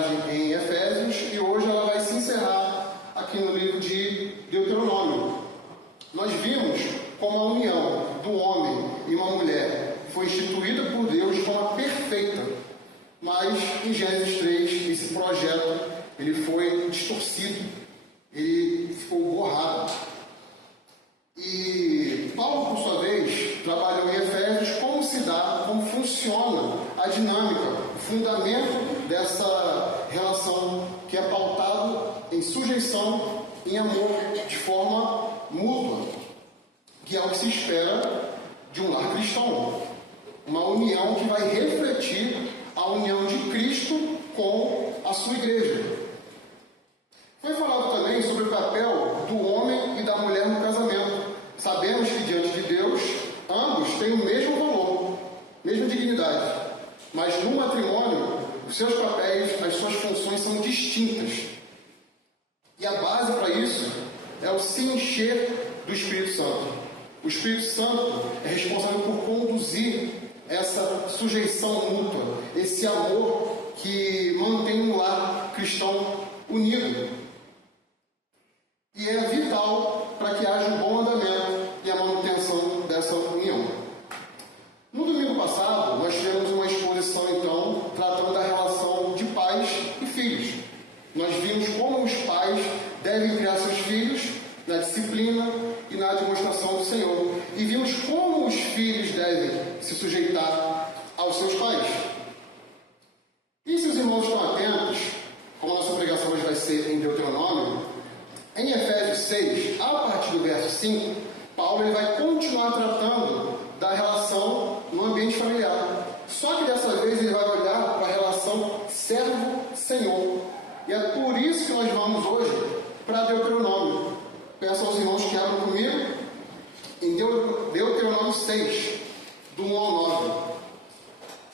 passagem em Efésios e hoje ela vai se encerrar aqui no livro de Deuteronômio. Nós vimos como a união do homem e uma mulher foi instituída por Deus de forma perfeita, mas em Gênesis 3 esse projeto ele foi distorcido, ele ficou borrado. E Paulo, por sua vez, trabalhou em Efésios como se dá, como funciona a dinâmica, o fundamento dessa relação que é pautado em sujeição, em amor, de forma mútua, que é o que se espera de um lar cristão. Uma união que vai refletir a união de Cristo com a sua igreja. Foi falado também sobre o papel do homem e da mulher no casamento. Sabemos que diante de Deus, ambos têm o mesmo valor, mesma dignidade. Mas no matrimônio, os seus papéis, as suas funções são distintas. E a base para isso é o se encher do Espírito Santo. O Espírito Santo é responsável por conduzir essa sujeição mútua, esse amor que mantém um lar cristão unido. E é vital para que haja um bom andamento e a manutenção dessa união. No domingo passado, nós tivemos uma exposição, então, tratando da relação de pais e filhos. Nós vimos como os pais devem criar seus filhos na disciplina e na demonstração do Senhor. E vimos como os filhos devem se sujeitar aos seus pais. E se os irmãos estão atentos, como a nossa pregação hoje vai ser em Deuteronômio, em Efésios 6, a partir do verso 5, Paulo ele vai continuar tratando da relação no ambiente familiar. Só que dessa vez ele vai olhar para a relação servo-senhor. E é por isso que nós vamos hoje para Deuteronômio. Peço aos irmãos que abram comigo em Deuteronômio 6, do 1 ao 9.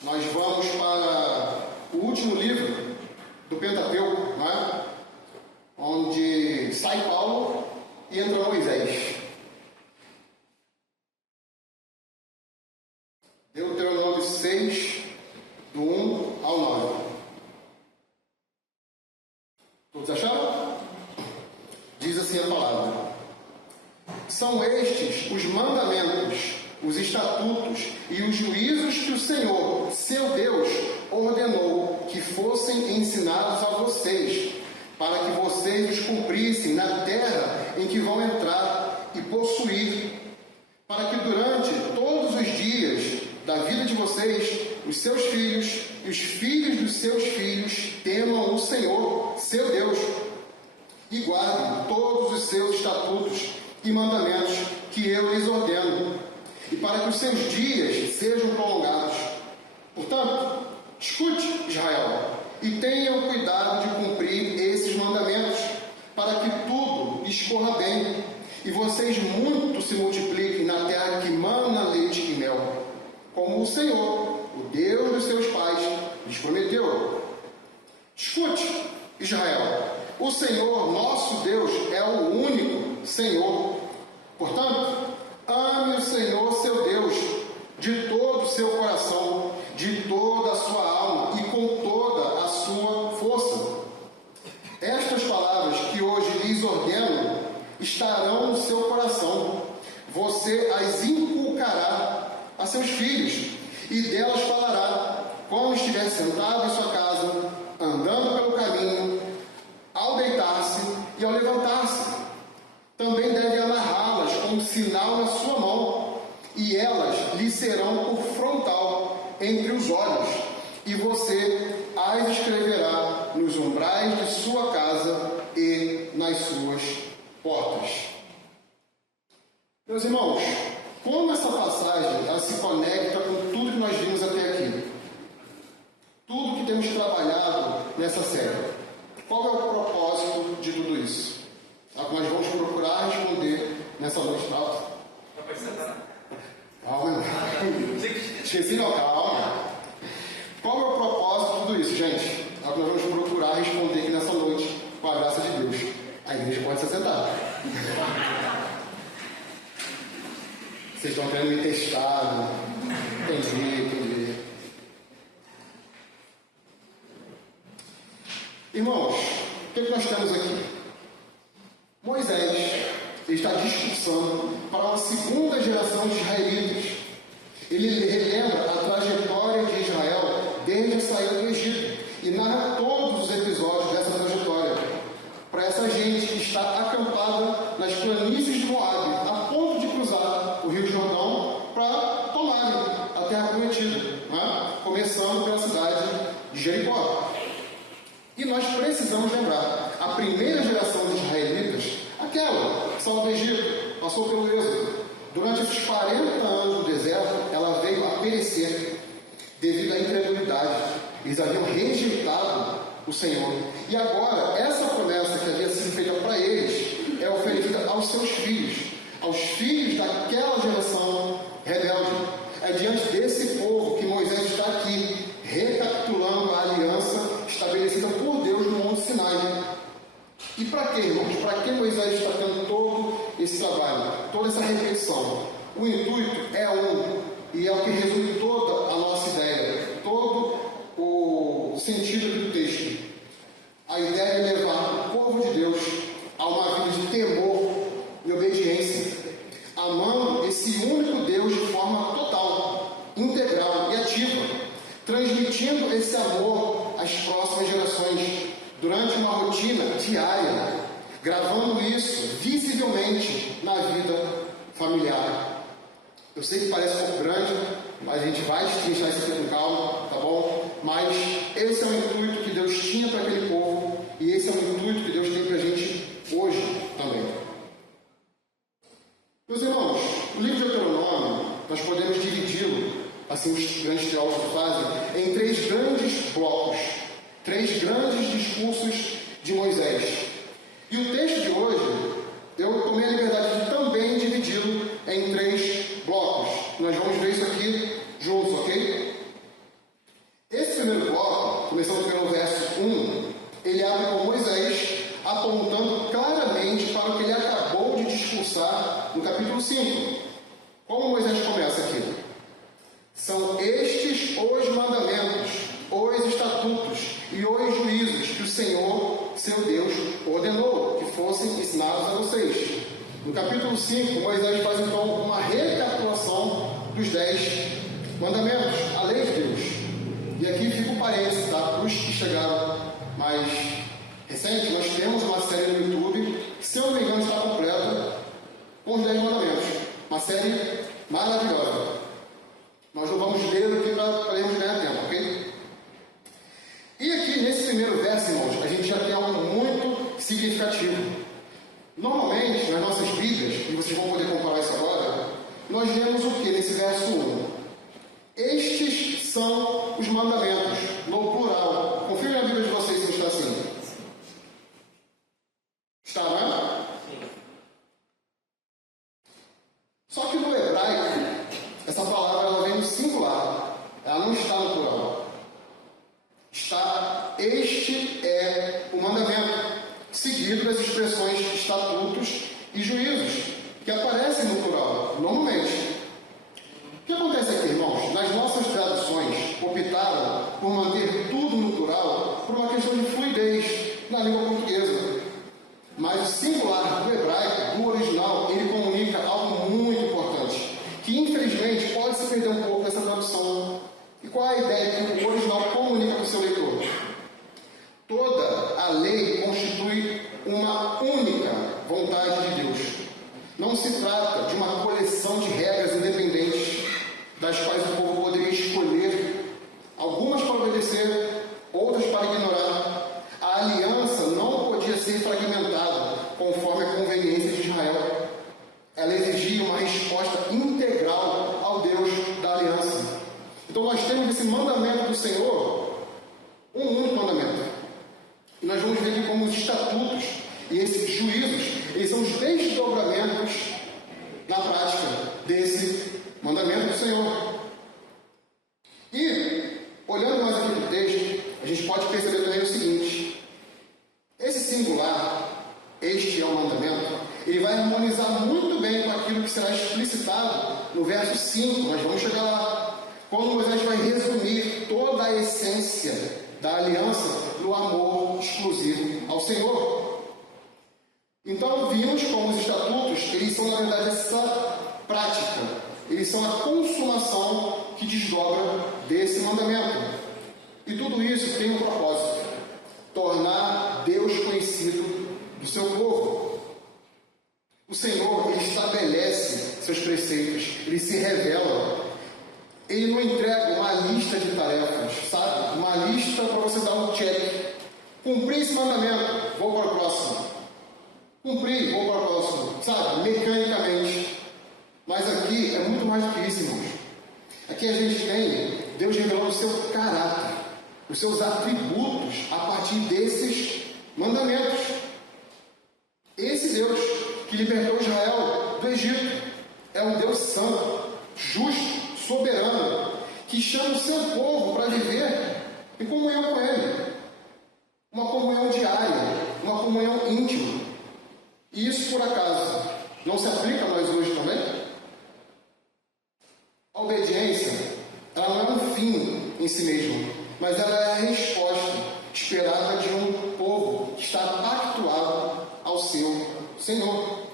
Nós vamos para o último livro do Pentateuco, não é? Onde sai Paulo e entra Moisés. Deuteronômio 6, do 1 ao 9. Todos acharam? Diz assim a palavra: são estes os mandamentos, os estatutos e os juízos que o Senhor, seu Deus, ordenou que fossem ensinados a vocês, para que vocês os cumprissem na terra em que vão entrar e possuir, para que durante todos os dias da vida de vocês, os seus filhos e os filhos dos seus filhos temam o Senhor, seu Deus, e guardem todos os seus estatutos e mandamentos que eu lhes ordeno, e para que os seus dias sejam prolongados. Portanto, escute, Israel, e tenham cuidado de cumprir esses mandamentos, para que tudo escorra bem, e vocês muito se multipliquem na terra que mana leite e mel, como o Senhor, o Deus dos seus pais, lhes prometeu. Escute, Israel, o Senhor, nosso Deus, é o único Senhor. Portanto, ame o Senhor, seu Deus, de todo o seu coração, de toda a sua alma e com toda a sua força. Estas palavras que hoje lhes ordeno estarão no seu coração. Você as inculcará a seus filhos e delas falará quando estiver sentado em sua casa, andando pelo caminho, ao deitar-se e ao levantar-se. Também deve amarrá-las como sinal na sua mão, e elas lhe serão por frontal entre os olhos, e você as escreverá nos umbrais de sua casa e nas suas portas. Meus irmãos, como essa passagem ela se conecta com tudo que nós vimos até aqui? Tudo que temos trabalhado nessa série. Qual é o propósito de tudo isso? É o que nós vamos procurar responder nessa noite. Calma, esqueci não, calma. Qual é o propósito de tudo isso, gente? É o que nós vamos procurar responder aqui nessa noite, com a graça de Deus. A igreja pode se assentar. Vocês estão querendo me testar, né? Entendi. Irmãos, o que nós temos aqui? Moisés está discursando para uma segunda geração de israelitas. Ele relembra a trajetória de Israel desde a saída do Egito e narra todos os episódios dessa trajetória para essa gente que está acampada nas planícies de Moabe, a ponto de cruzar o Rio Jordão para tomarem a terra prometida, né? Começando pela cidade de Jericó. E nós precisamos lembrar, a primeira geração de israelitas, aquela que saiu do Egito, passou pelo êxodo, durante esses 40 anos no deserto, ela veio a perecer devido à incredulidade. Eles haviam rejeitado o Senhor. E agora, essa promessa que havia sido feita para eles é oferecida aos seus filhos daquela geração rebelde. É diante desse povo que Moisés está aqui, recapitulando a aliança estabelecida por Deus no Monte Sinai. E para quê, irmãos? Para que Moisés está tendo todo esse trabalho, toda essa reflexão? O intuito é e é o que resume toda a nossa ideia, todo o sentido do texto. A ideia é levar o povo de Deus a uma vida de temor e obediência, amando esse único Deus de forma total, integral e ativa, transmitindo esse amor às próximas gerações, durante uma rotina diária, gravando isso visivelmente na vida familiar. Eu sei que parece um pouco grande, mas a gente vai destrinchar isso aqui com calma, tá bom? Mas esse é o intuito que Deus tinha para aquele povo, e esse é o intuito que Deus tem para a gente hoje também. Meus irmãos, o livro de Deuteronômio, nós podemos dividi-lo, assim os grandes teólogos fazem, em 3 grandes blocos. 3 grandes discursos de Moisés. E o texto de hoje, eu tomei a liberdade de também dividi-lo em 3 blocos. Nós vamos ver isso aqui juntos, ok? Esse primeiro bloco, começando pelo verso 1, ele abre com Moisés apontando claramente para o que ele acabou de discursar no capítulo 5. Como Moisés começa aqui? São estes os mandamentos, os estatutos e os juízos que o Senhor, seu Deus, ordenou que fossem ensinados a vocês. No capítulo 5, Moisés faz então uma recapitulação dos 10 mandamentos, a lei de Deus. E aqui fica um parênteses, tá? Para os que chegaram mais recente, nós temos uma série no YouTube, que, se eu não me engano, está completa, com os 10 mandamentos. Uma série maravilhosa. Nós não vamos ler aqui para irmos ganhar tempo, ok? E aqui, nesse primeiro verso, irmãos, a gente já tem algo muito significativo. Normalmente, nas nossas Bíblias, e vocês vão poder comparar isso agora, nós lemos o que nesse verso 1? Estes são os mandamentos, no plural. Confirme na Bíblia de vocês se está assim. Está, né? Só que no hebraico, essa palavra ela vem no singular. Ela não está no plural. Está, este é o mandamento, seguido das expressões estatutos e juízos, que aparecem no plural, normalmente. O que acontece aqui, irmãos? Nas nossas traduções, optaram por manter tudo no plural por uma questão de fluidez na língua portuguesa. Mas o singular do hebraico, do original, ele comunica algo muito importante, que infelizmente pode se perder um pouco nessa tradução. E qual é a ideia que o original comunica para o seu leitor? Toda a lei constitui uma única vontade de Deus. Não se trata de uma coleção de regras independentes, das quais o povo poderia escolher, algumas para obedecer, outras para ignorar. A aliança não podia ser fragmentada conforme a conveniência de Israel. Ela exigia uma resposta integral ao Deus da aliança. Então nós temos esse mandamento do Senhor, um único mandamento. E nós vamos ver aqui como os estatutos e esses juízos, eles são os desdobramentos na prática desse mandamento do Senhor. E, olhando mais aqui no texto, a gente pode perceber também o seguinte: esse singular, este é o mandamento, ele vai harmonizar muito bem com aquilo que será explicitado no verso 5, nós vamos chegar lá, quando Moisés vai resumir toda a essência da aliança no amor exclusivo ao Senhor. Então, vimos como os estatutos, eles são, na verdade, essa prática. Eles são a consumação que desdobra desse mandamento. E tudo isso tem um propósito: tornar Deus conhecido do seu povo. O Senhor, ele estabelece seus preceitos, ele se revela. Ele não entrega uma lista de tarefas, sabe? Uma lista para você dar um check. Cumpri esse mandamento, vou para o próximo. Cumpri, vou para o próximo, sabe? Mecanicamente. Mas aqui é muito mais do que isso, irmãos. Aqui a gente tem Deus revelando o seu caráter, os seus atributos a partir desses mandamentos. Esse Deus que libertou Israel do Egito é um Deus santo, justo, soberano, que chama o seu povo para viver em comunhão com Ele. Uma comunhão diária, uma comunhão íntima. E isso, por acaso, não se aplica a nós hoje também? A obediência, ela não é um fim em si mesmo, mas ela é a resposta esperada de um povo que está pactuado ao seu Senhor.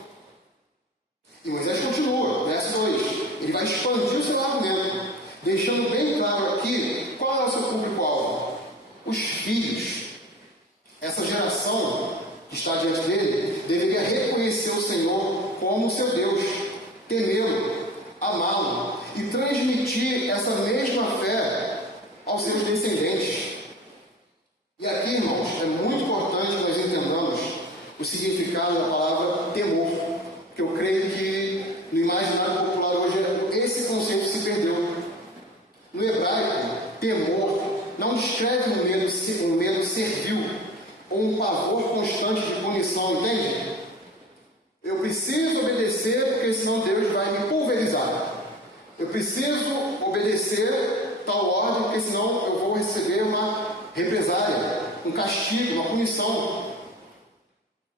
E Moisés continua, verso 2. Ele vai expandir o seu argumento, deixando bem claro aqui qual é o seu público-alvo. Os filhos. Essa geração que está diante dele deveria reconhecer o Senhor como seu Deus, temê-lo, amá-lo e transmitir essa mesma fé aos seus descendentes. E aqui, irmãos, é muito importante que nós entendamos o significado da palavra temor, que eu creio que no imaginário popular hoje esse conceito se perdeu. No hebraico, temor não descreve um medo servil ou um pavor constante de punição, entende? Eu preciso obedecer porque senão Deus vai me pulverizar. Eu preciso obedecer tal ordem porque senão eu vou receber uma represália, um castigo, uma punição.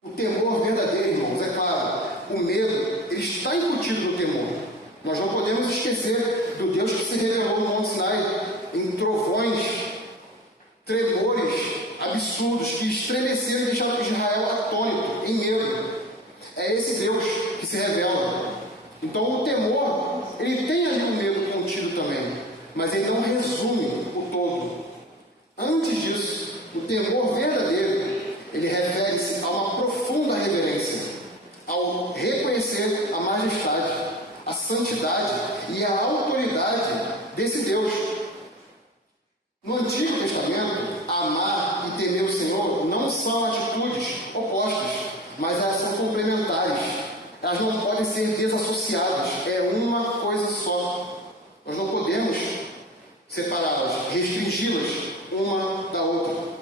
O temor verdadeiro, irmãos, é claro, o medo, ele está embutido no temor. Nós não podemos esquecer do Deus que se revelou no Monte Sinai, em trovões, tremores absurdos que estremeceram e deixaram Israel atônito, em medo. É esse Deus que se revela. Então o temor, ele tem ali um medo contido também, mas ele não resume o todo. Antes disso, o temor verdadeiro, ele refere-se a uma profunda reverência, ao reconhecer a majestade, a santidade e a autoridade desse Deus. No Antigo Testamento, amar e temer o Senhor não são atitudes opostas, mas elas são complementares. Elas não podem ser desassociadas. É uma coisa só. Nós não podemos separá-las, restringi-las uma da outra.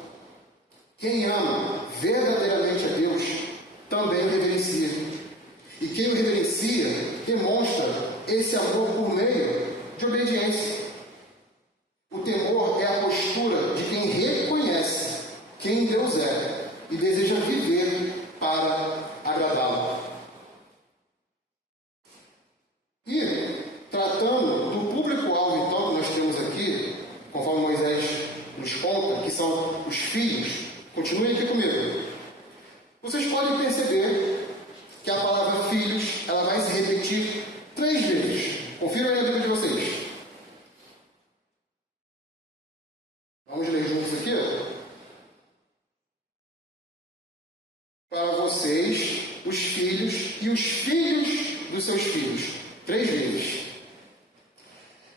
Quem ama verdadeiramente a Deus também o reverencia. E quem o reverencia demonstra esse amor por meio de obediência. O temor é a postura de quem reconhece quem Deus é e deseja viver para agradá-lo. E, tratando do público-alvo, então, que nós temos aqui, conforme Moisés nos conta, que são os filhos, continuem aqui comigo. Vocês podem perceber que a palavra filhos, ela vai se repetir 3 vezes. Confiram aí a Bíblia de vocês. Vamos ler juntos aqui? Para vocês, os filhos e os filhos dos seus filhos. 3 vezes.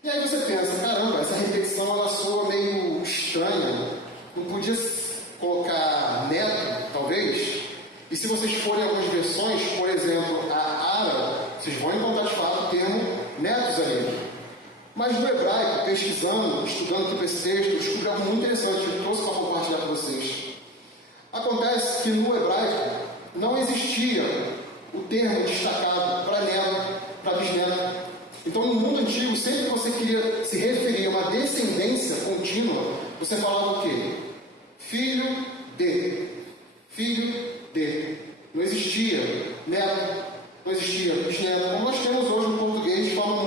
E aí você pensa, caramba, essa repetição ela soa meio estranha. Não podia colocar neto, talvez? E se vocês forem a algumas versões, por exemplo, a Ara, vocês vão encontrar de fato o termo netos ali. Mas no hebraico, pesquisando, estudando aqui esse texto, eu descobri algo muito interessante que eu trouxe para compartilhar com vocês. Acontece que no hebraico não existia o termo destacado para neto, para bisneto. Então, no mundo antigo, sempre que você queria se referir a uma descendência contínua, você falava o quê? Filho de. Filho de. Não existia neto, não existia bisneto, como nós temos hoje no português de forma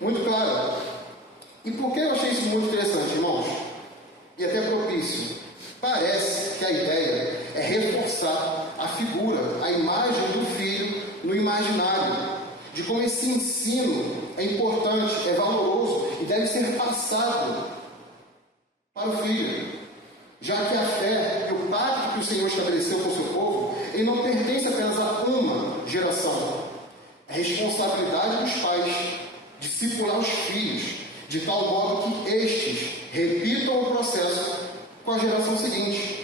muito clara. E por que eu achei isso muito interessante, irmãos? E até propício? Parece que a ideia é reforçar a figura, a imagem do filho no imaginário, de como esse ensino é importante, é valoroso e deve ser passado para o filho, já que a fé e o pacto que o Senhor estabeleceu com o seu povo, ele não pertence apenas a uma geração. É responsabilidade dos pais discipular os filhos, de tal modo que estes repitam o processo com a geração seguinte.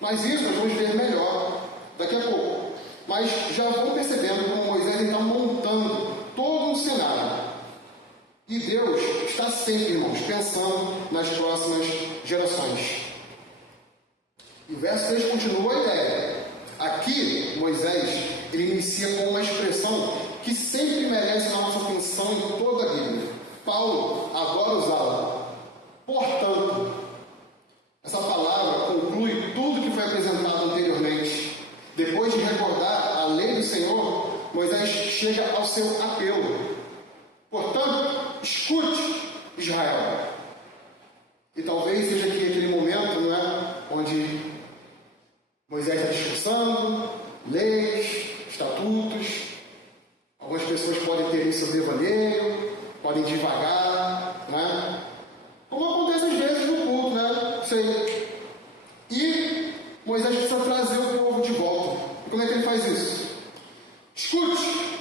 Mas isso nós vamos ver melhor daqui a pouco. Mas já vão percebendo como Moisés está montando todo um cenário. E Deus está sempre, irmãos, pensando nas próximas gerações. E o verso 3 continua a ideia. Aqui, Moisés, ele inicia com uma expressão que sempre merece a nossa atenção em toda a Bíblia. Paulo adora usá-la. Portanto, essa palavra conclui tudo que foi apresentado anteriormente. Depois de recordar a lei do Senhor, Moisés chega ao seu apelo. Portanto, escute, Israel. E talvez seja aqui aquele momento, não é, onde Moisés está discursando, leis, estatutos. Algumas pessoas podem ter isso devaneio, podem divagar, né? Como acontece às vezes no culto, né? Sei. E Moisés precisa trazer o povo de volta. E como é que ele faz isso? Escute!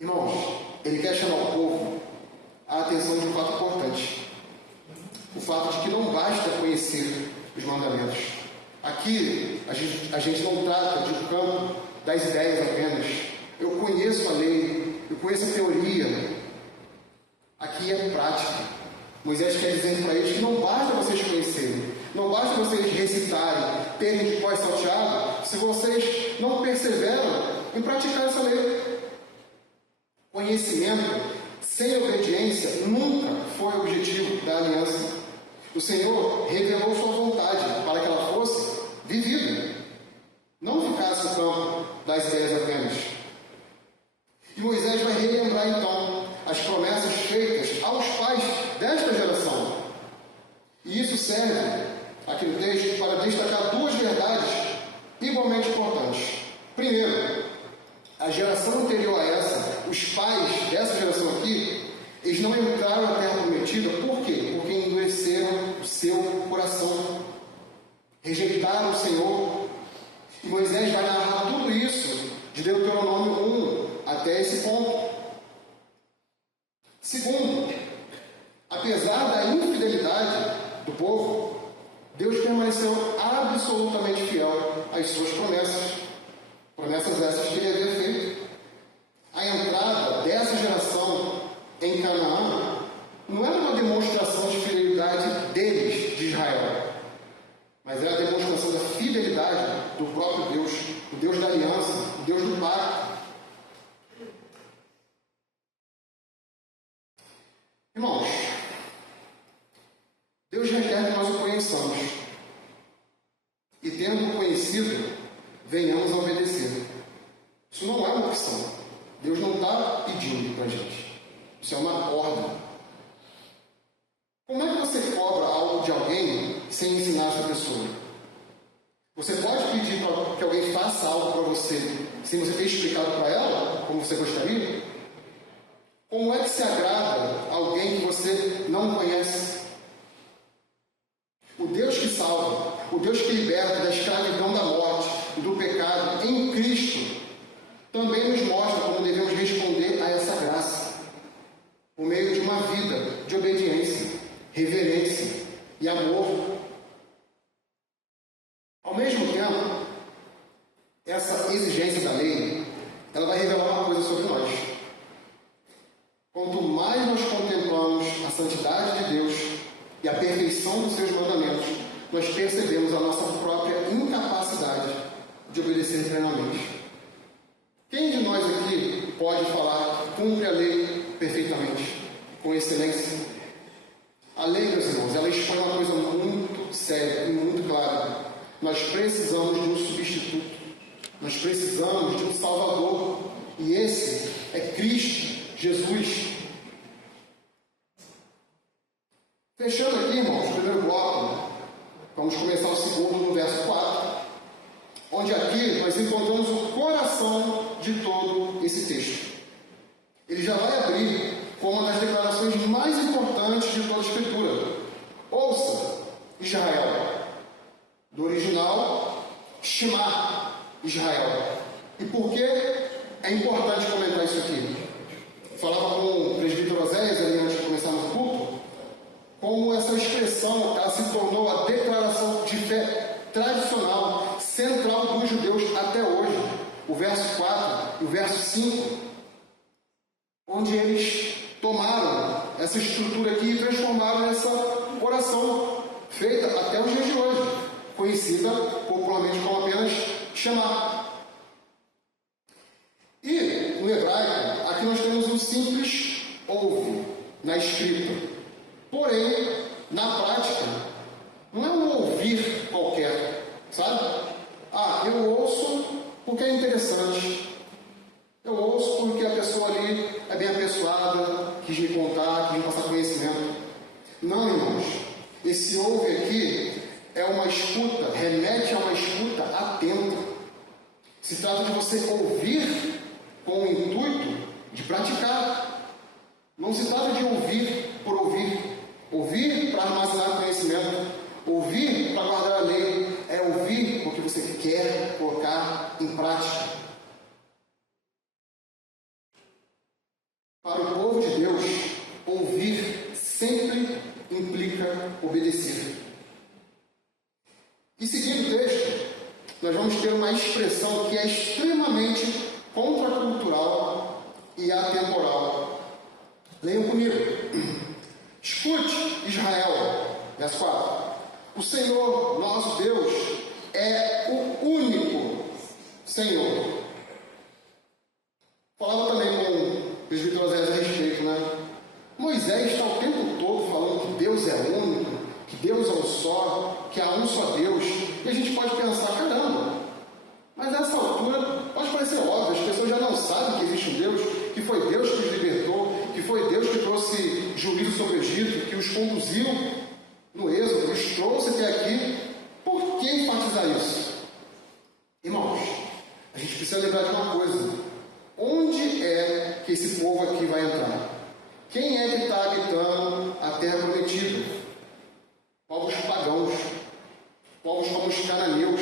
Irmãos, ele quer chamar o povo à atenção de um fato importante. O fato de que não basta conhecer os mandamentos. Aqui, a gente não trata de um campo das ideias apenas. Eu conheço a lei, eu conheço a teoria. Aqui é prática. Moisés quer dizer para eles que não basta vocês conhecerem, não basta vocês recitarem, terem de pós salteado, se vocês não perseveram em praticar essa lei. Conhecimento sem obediência nunca foi o objetivo da aliança. O Senhor revelou sua vontade para que ela fosse vivida, não ficasse no campo das ideias apenas. E Moisés vai relembrar então as promessas feitas aos pais desta geração. E isso serve, aqui no texto, para destacar duas verdades igualmente importantes. Primeiro, a geração anterior a essa, os pais dessa geração aqui, eles não entraram na terra prometida. Por quê? Porque endureceram o seu coração, rejeitaram o Senhor. E Moisés vai narrar tudo isso de Deuteronômio 1 até esse ponto. Segundo, apesar da infidelidade do povo, Deus permaneceu absolutamente fiel às suas promessas. Promessas essas que ele havia feito. A entrada dessa geração em Canaã não era uma demonstração de fidelidade deles, de Israel, mas era a demonstração da fidelidade do próprio Deus, o Deus da aliança, o Deus do pacto. Irmãos, Deus requer que nós o conheçamos e, tendo-o conhecido, venhamos a obedecer. Isso não é uma opção. Deus não está pedindo para a gente. Isso é uma ordem. Como é que você cobra algo de alguém sem ensinar essa pessoa? Você pode pedir para que alguém faça algo para você sem você ter explicado para ela como você gostaria? Como é que se agrada alguém que você não conhece? O Deus que salva, o Deus que liberta da escravidão da morte e do pecado em Cristo, também nos mostra como devemos responder a essa graça, por meio de uma vida de obediência, reverência e amor. Ao mesmo tempo, essa exigência da lei, ela vai revelar uma coisa sobre nós. Quanto mais nós contemplamos a santidade de Deus e a perfeição dos seus mandamentos, nós percebemos a nossa própria incapacidade de obedecer plenamente. Quem de nós aqui pode falar que cumpre a lei perfeitamente, com excelência? A lei, meus irmãos, ela expõe uma coisa muito séria e muito clara. Nós precisamos de um substituto. Nós precisamos de um Salvador. E esse é Cristo Jesus. Fechando aqui, irmãos, o primeiro bloco, Vamos começar o segundo no verso 4, onde aqui nós encontramos o coração de todo esse texto. Ele já vai abrir com uma das declarações mais importantes de toda a Escritura. Ouça, Israel. Do original, Shema, Israel. E por que é importante comentar isso aqui? Falava com o presbítero Oséias ali antes de começarmos o culto, como essa expressão ela se tornou a declaração de fé tradicional, central dos judeus até hoje. O verso 4 e o verso 5, onde eles tomaram essa estrutura aqui e transformaram nessa oração feita até os dias de hoje, conhecida popularmente como apenas Shema. E no hebraico, aqui nós temos um simples ouve na escrita. Porém, na prática, não é um ouvir qualquer, sabe? Eu ouço porque é interessante. Eu ouço porque a pessoa ali é bem apessoada, quis me contar, quis me passar conhecimento. Não, irmãos. Esse ouve aqui é uma escuta, remete a uma escuta atenta. Se trata de você ouvir com o intuito de praticar. Não se trata de ouvir por ouvir. Ouvir para armazenar conhecimento. Ouvir para guardar a lei. É ouvir porque você quer colocar em prática. Para o povo de Deus, ouvir sempre implica obedecer. E seguindo o texto, nós vamos ter uma expressão que é extremamente contracultural e atemporal. Leiam comigo. Escute, Israel, verso 4. O Senhor, nosso Deus, é o único Senhor. Falava também com o presbítero Oséias a respeito, né? Moisés está o tempo todo falando que Deus é único, que Deus é um só, que há um só Deus. E a gente pode pensar, caramba, mas a essa altura pode parecer óbvio, as pessoas já não sabem que existe um Deus, que foi Deus que os libertou, que foi Deus que trouxe juízo sobre o Egito, que os conduziu no êxodo, os trouxe até aqui. Por que enfatizar isso? Irmãos, a gente precisa lembrar de uma coisa. Onde é que esse povo aqui vai entrar? Quem é que está habitando a terra prometida? Povos pagãos, povos como os cananeus,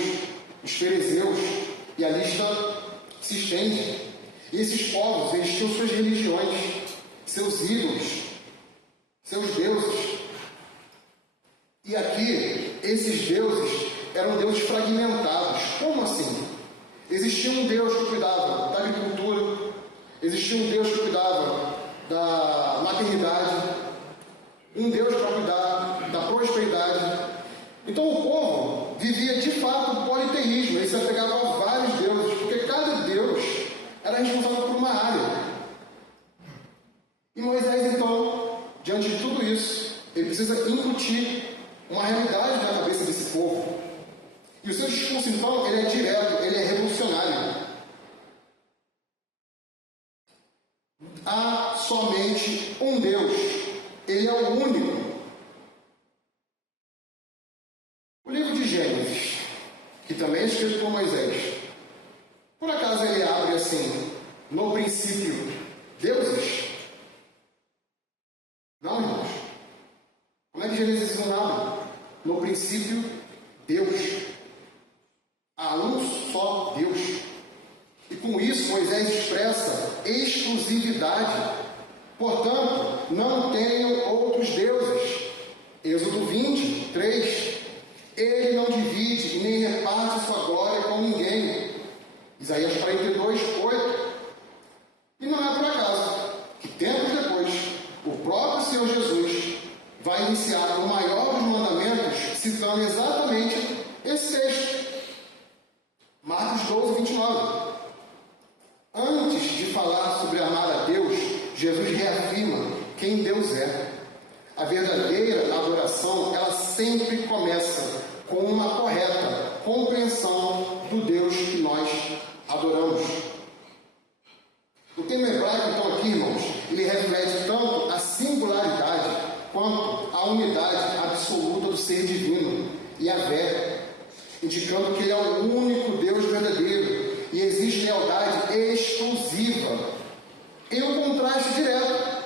os ferezeus, e a lista se estende. E esses povos, eles tinham suas religiões, seus ídolos, seus deuses. E aqui, esses deuses eram deuses fragmentados. Como assim? Existia um Deus que cuidava da agricultura, existia um Deus que cuidava da maternidade, um Deus para cuidar da prosperidade. Então o povo vivia de fato o politeísmo, ele se apegava a vários deuses, porque cada Deus era responsável por uma área. E Moisés, então, diante de tudo isso, ele precisa incutir uma realidade na cabeça desse povo. E o seu discurso, então, ele é direto, ele é revolucionário. Há somente um Deus. Ele é o único. O livro de Gênesis, que também é escrito por Moisés, por acaso ele abre assim, no princípio, deuses? Não, irmãos. Como é que Gênesis não abre? No princípio, Deus. Há um só Deus. E com isso Moisés expressa exclusividade. Portanto, não tenham outros deuses. Êxodo 20, 3. Ele não divide e nem reparte sua glória com ninguém. Isaías 42, 8. E não é por acaso que tempos depois o próprio Senhor Jesus vai iniciar o maior dos mandamentos citando exatamente esse texto. Marcos 12, 29. Antes de falar sobre amar a Deus, Jesus reafirma quem Deus é. A verdadeira adoração, ela sempre começa com uma correta compreensão do Deus que nós adoramos. O termo hebraico, então, aqui, irmãos, ele reflete tanto a singularidade quanto a unidade absoluta do ser divino, Yahvé. indicando que Ele é o único Deus verdadeiro e existe lealdade exclusiva, em um contraste direto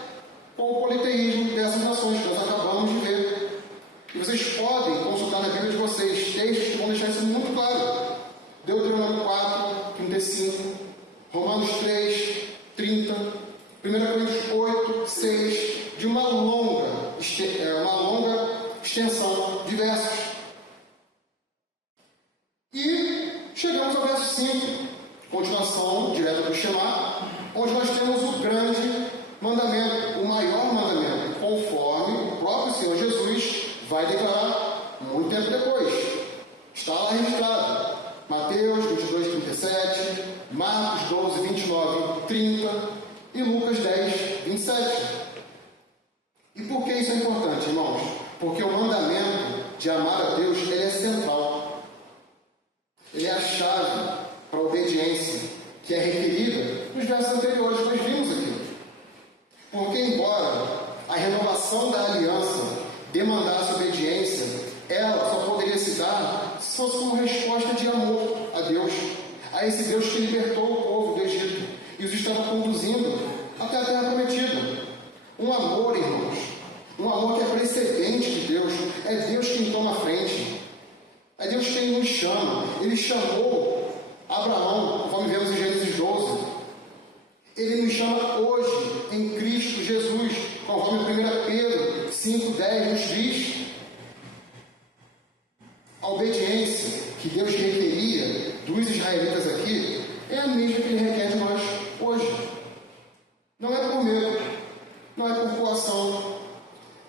com o politeísmo dessas nações que nós acabamos de ver. E vocês podem consultar na Bíblia de vocês textos que vão deixar isso muito claro. Deuteronômio 4, 35, Romanos 3, 30, 1 Coríntios 8, 6, de uma longa extensão de versos. E chegamos ao verso 5, continuação direta do Shema, onde nós temos o grande mandamento, o maior mandamento, conforme o próprio Senhor Jesus vai declarar muito tempo depois. Está lá registrado. Mateus 22, 37, Marcos 12, 29, 30 e Lucas 10, 27. E por que isso é importante, irmãos? Porque o mandamento de amar a Deus, ele é central. Ele é a chave para a obediência, que é requerida nos versos anteriores que nós vimos aqui. Porque, embora a renovação da aliança demandasse obediência, ela só poderia se dar se fosse como resposta de amor a Deus, a esse Deus que libertou o povo do Egito e os estava conduzindo até a terra prometida. Um amor, irmãos, um amor que é precedente de Deus, é Deus quem toma a frente, é Deus quem nos chama. Ele chamou Abraão, conforme vemos em Gênesis 12. Ele nos chama hoje, em Cristo Jesus, conforme 1 Pedro 5,10 nos diz. A obediência que Deus requeria dos israelitas aqui é a mesma que Ele requer de nós hoje. Não é por medo, não é por coação,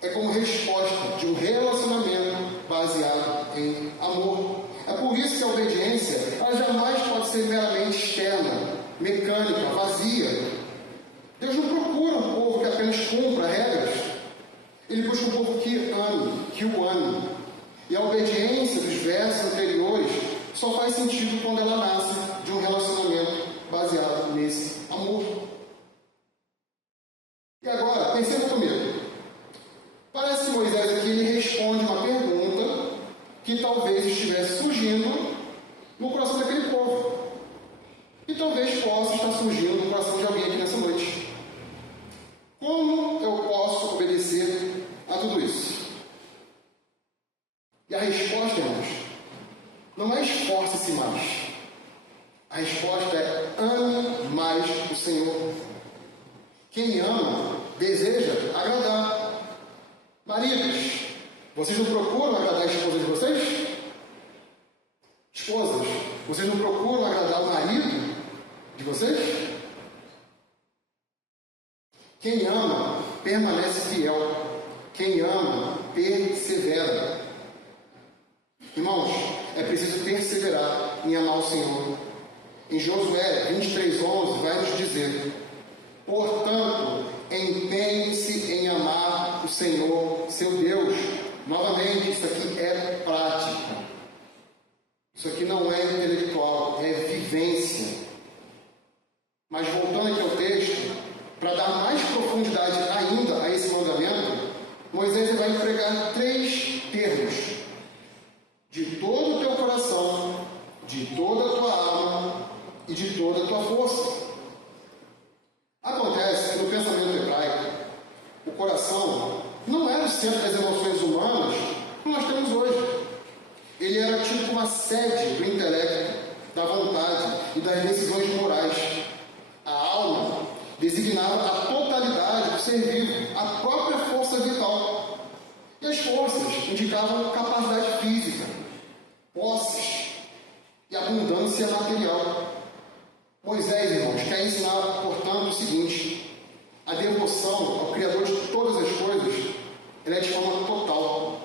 é como resposta de um relacionamento baseado em amor. É por isso que a obediência ela jamais pode ser meramente externa, mecânica, vazia. Deus não procura um povo que apenas cumpra regras. Ele busca um povo que ame, que o ame. E a obediência dos versos anteriores só faz sentido quando ela nasce de um relacionamento baseado nesse amor. E agora, pensando comigo. Parece que Moisés aqui ele responde uma pergunta que talvez estivesse surgindo no coração daquele povo. E talvez possa estar surgindo no coração de alguém aqui nessa noite. Como eu posso obedecer a tudo isso? E a resposta, irmãos, não é esforce-se mais. A resposta é ame mais o Senhor. Quem ama, deseja agradar. Maridos, vocês não procuram agradar a esposa de vocês? Esposas, vocês não procuram agradar o marido de vocês? Quem ama, permanece fiel. Quem ama, persevera. Irmãos, é preciso perseverar em amar o Senhor. Em Josué 23:11 vai nos dizer: portanto, empenhe-se em amar o Senhor, seu Deus. Novamente, isso aqui é prática. Isso aqui não é intelectual, é vivência. Mas voltando aqui ao texto, para dar mais profundidade ainda a esse mandamento, Moisés vai empregar 3 termos: de todo o teu coração, de toda a tua alma e de toda a tua força. Acontece que no pensamento hebraico, o coração não era o centro das emoções humanas como nós temos hoje. Ele era tipo uma sede do intelecto, da vontade e das decisões morais. A alma designava a totalidade do ser vivo, a própria força vital. E as forças indicavam capacidade física, posses e abundância material. Moisés, irmãos, quer ensinar, portanto, o seguinte: a devoção ao Criador de todas as coisas, ela é de forma total,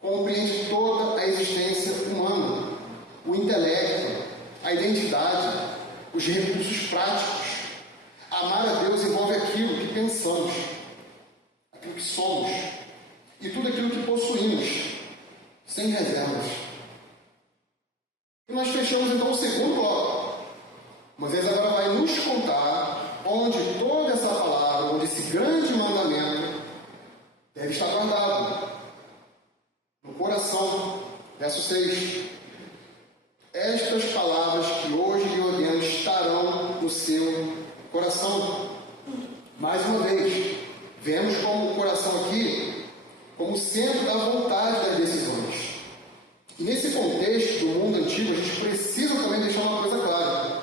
compreende toda a existência humana, o intelecto, a identidade, os recursos práticos. Amar a Deus envolve aquilo que pensamos, aquilo que somos e tudo aquilo que possuímos, sem reservas. E nós fechamos então o segundo bloco. Moisés agora vai nos contar onde toda essa palavra, onde esse grande mandamento deve estar guardado. No coração. Verso 6. estas palavras que hoje lhe ordeno estarão no seu coração. Mais uma vez, vemos como o coração aqui como centro da vontade das decisões. E nesse contexto do mundo antigo, a gente precisa também deixar uma coisa clara.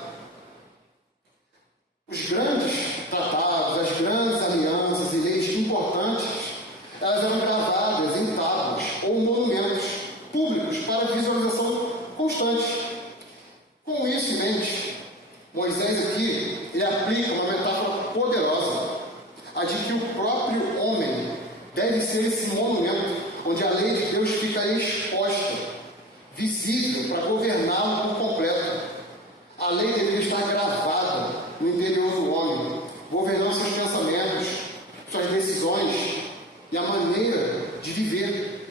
Os grandes tratados, as grandes alianças e leis importantes, elas eram gravadas em tábuas ou monumentos públicos para visualização constante. Com isso em mente, Moisés aqui, ele aplica uma metáfora poderosa, a de que o próprio homem deve ser esse monumento onde a lei de Deus ficaria exposta, visível para governá-lo por completo. A lei deveria estar gravada no interior do homem, governando seus pensamentos, suas decisões e a maneira de viver.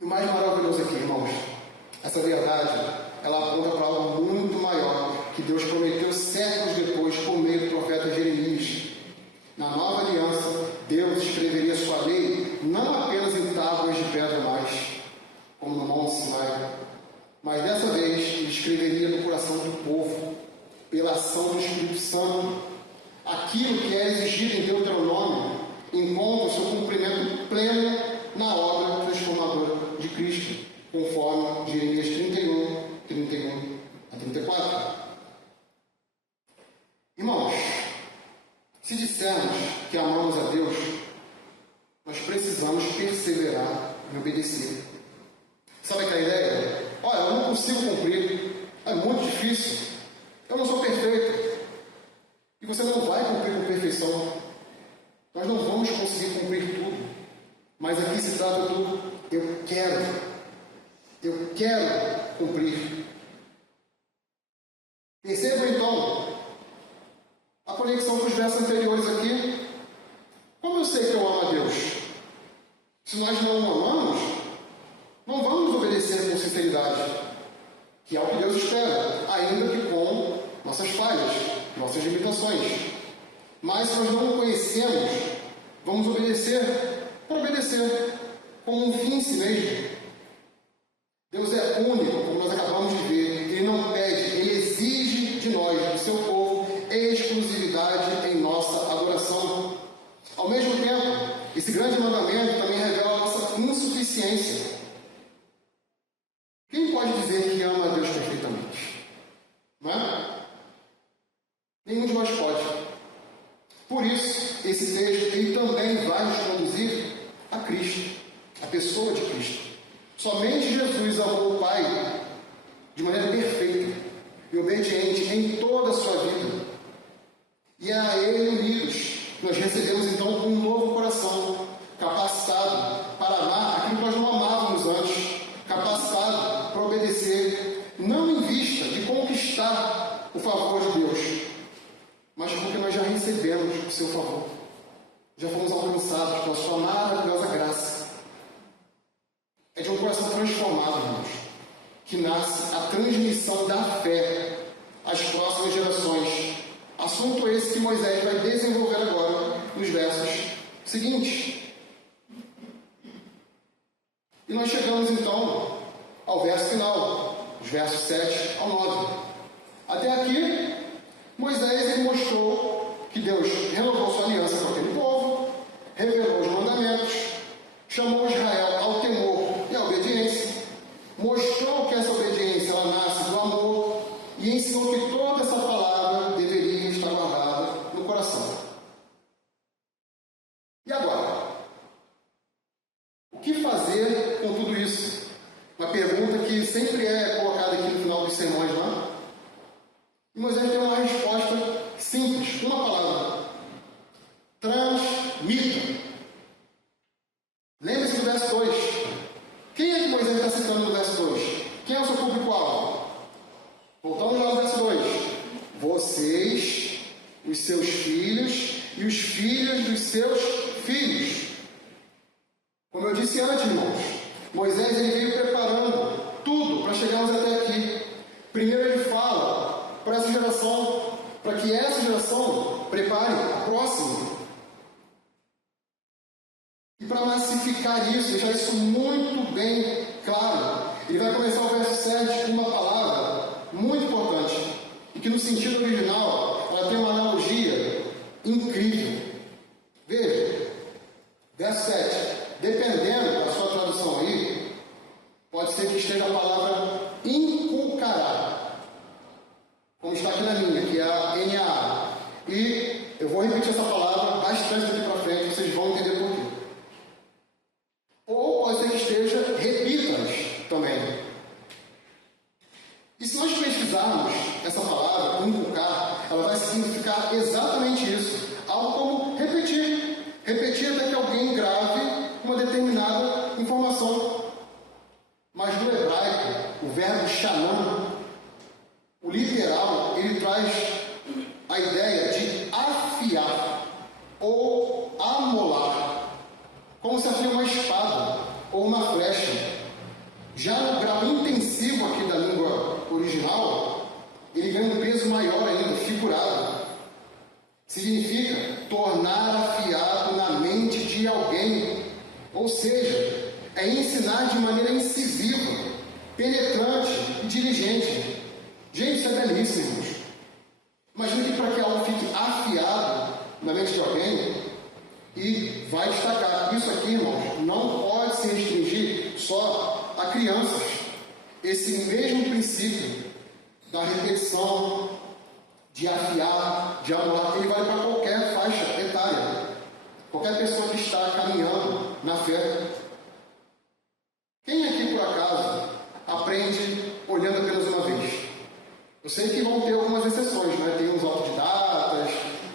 O mais maravilhoso aqui, irmãos, essa verdade, ela aponta para algo muito maior que Deus prometeu séculos depois por meio do profeta Jeremias. Na nova aliança, Deus escreveria sua lei não apenas em tábuas de pedra mais, como no Monte Sinai, mas dessa vez ele escreveria no coração do povo, pela ação do Espírito Santo. Aquilo que é exigido em Deuteronômio encontra o seu cumprimento pleno na obra transformadora de Cristo, conforme Jeremias 31 a 34. Irmãos, se dissermos que amamos a Deus, nós precisamos perseverar e obedecer. Sabe aquela ideia? Olha, eu não consigo cumprir, é muito difícil, eu não sou perfeito. E você não vai cumprir com perfeição. Nós não vamos conseguir cumprir tudo. Mas aqui se trata do eu quero cumprir. Percebam então a conexão com os versos anteriores aqui. Como eu sei que eu amo a Deus? Se nós não o amamos, não vamos obedecer com sinceridade, que é o que Deus espera, ainda que com nossas falhas, nossas limitações. Mas se nós não o conhecemos, vamos obedecer por obedecer, como um fim em si mesmo. Deus é único, como nós acabamos de ver. Ele não pede, ele exige de nós, do seu povo, exclusividade em nossa adoração. Ao mesmo tempo, esse grande mandamento também revela a nossa insuficiência. Quem pode dizer que ama a Deus perfeitamente? Não é? Nenhum de nós pode. Por isso, esse texto ele também vai nos conduzir a Cristo, a pessoa de Cristo. Somente Jesus amou o Pai de maneira perfeita e obediente em toda a sua vida. E a Ele unidos, nós recebemos então um novo coração, capacitado para amar aquilo que nós não amávamos antes, capacitado para obedecer, não em vista de conquistar o favor de Deus, mas porque nós já recebemos o seu favor. Já fomos alcançados pela sua maravilhosa graça. É de um coração transformado, irmãos, que nasce a transmissão da fé às próximas gerações. Assunto esse que Moisés vai desenvolver agora nos versos seguintes. E nós chegamos então ao verso final, os versos 7 ao 9. Até aqui, Moisés ele mostrou que Deus renovou sua aliança com aquele povo, revelou os mandamentos, chamou Israel ao temor e à obediência, mostrou que essa obediência ela nasce do amor e ensinou que toda essa palavra deveria estar guardada no coração. E agora? O que fazer com tudo isso? Uma pergunta que sempre é colocada aqui no final dos sermões, não é? E Moisés tem uma resposta simples, uma palavra: transmita. Lembre-se do verso 2. Quem é que Moisés está citando no verso 2? Quem é o seu público-alvo? Voltamos lá no verso 2. Vocês, os seus filhos e os filhos dos seus filhos. Como eu disse antes, irmãos, Moisés ele veio preparando tudo para chegarmos até aqui. Primeiro ele fala para essa geração, para que essa geração prepare a próxima. E para massificar isso, deixar isso muito bem claro, ele vai começar o verso antecede uma palavra muito importante e que no sentido original ela tem uma analogia incrível. Veja, verso 7. Dependendo da sua tradução aí, pode ser que esteja a palavra inculcará, como está aqui na minha, que é a NAA. E eu vou repetir essa palavra bastante daqui para frente, vocês vão entender por quê. Ou pode ser que esteja repitas também. E se nós pesquisarmos essa palavra, inculcar, ela vai significar exatamente isso. Algo como repetir. Repetir até que alguém grave uma determinada informação. Mas no hebraico, o verbo shanam, o literal, ele traz a ideia de afiar ou amolar, como se afia uma espada ou uma flecha. Já no grau intensivo aqui da língua original, ele ganha um peso maior ainda, figurado. Significa tornar afiado na mente de alguém, ou seja, é ensinar de maneira incisiva, penetrante e diligente. Gente, isso é belíssimo, irmãos. Imagina que para que algo fique afiado na mente de alguém, e vai destacar, isso aqui, irmãos, não pode se restringir só a crianças. Esse mesmo princípio da repetição, de afiar, de amolar, ele vale para qualquer faixa etária, qualquer pessoa que está caminhando na fé. Quem aqui, por acaso, aprende olhando apenas uma vez? Eu sei que vão ter algumas exceções, né? Tem uns autodidatas,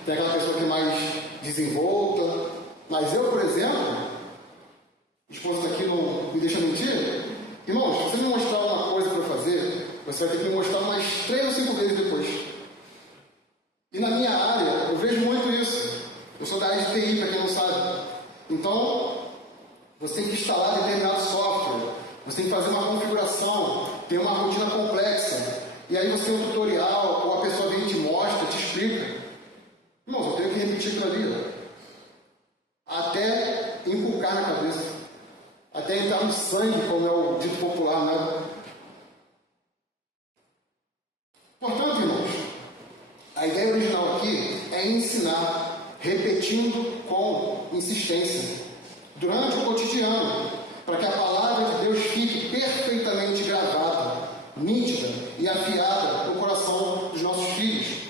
tem aquela pessoa que é mais desenvolta, mas eu, por exemplo, a esposa aqui não me deixa mentir. Irmãos, se você me mostrar uma coisa para fazer, você vai ter que me mostrar umas 3 ou 5 vezes depois. E na minha área, eu vejo muito isso. Eu sou da área de TI, para quem não sabe. Então, você tem que instalar determinado software, você tem que fazer uma configuração, tem uma rotina complexa, e aí você tem um tutorial, ou a pessoa vem e te mostra, te explica. Irmãos, eu tenho que repetir aquilo ali, até inculcar na cabeça, até entrar no sangue, como é o dito popular, né? Portanto, irmãos, a ideia original aqui é ensinar, repetindo com insistência, durante o cotidiano, para que a palavra de Deus fique perfeitamente gravada, nítida e afiada no coração dos nossos filhos.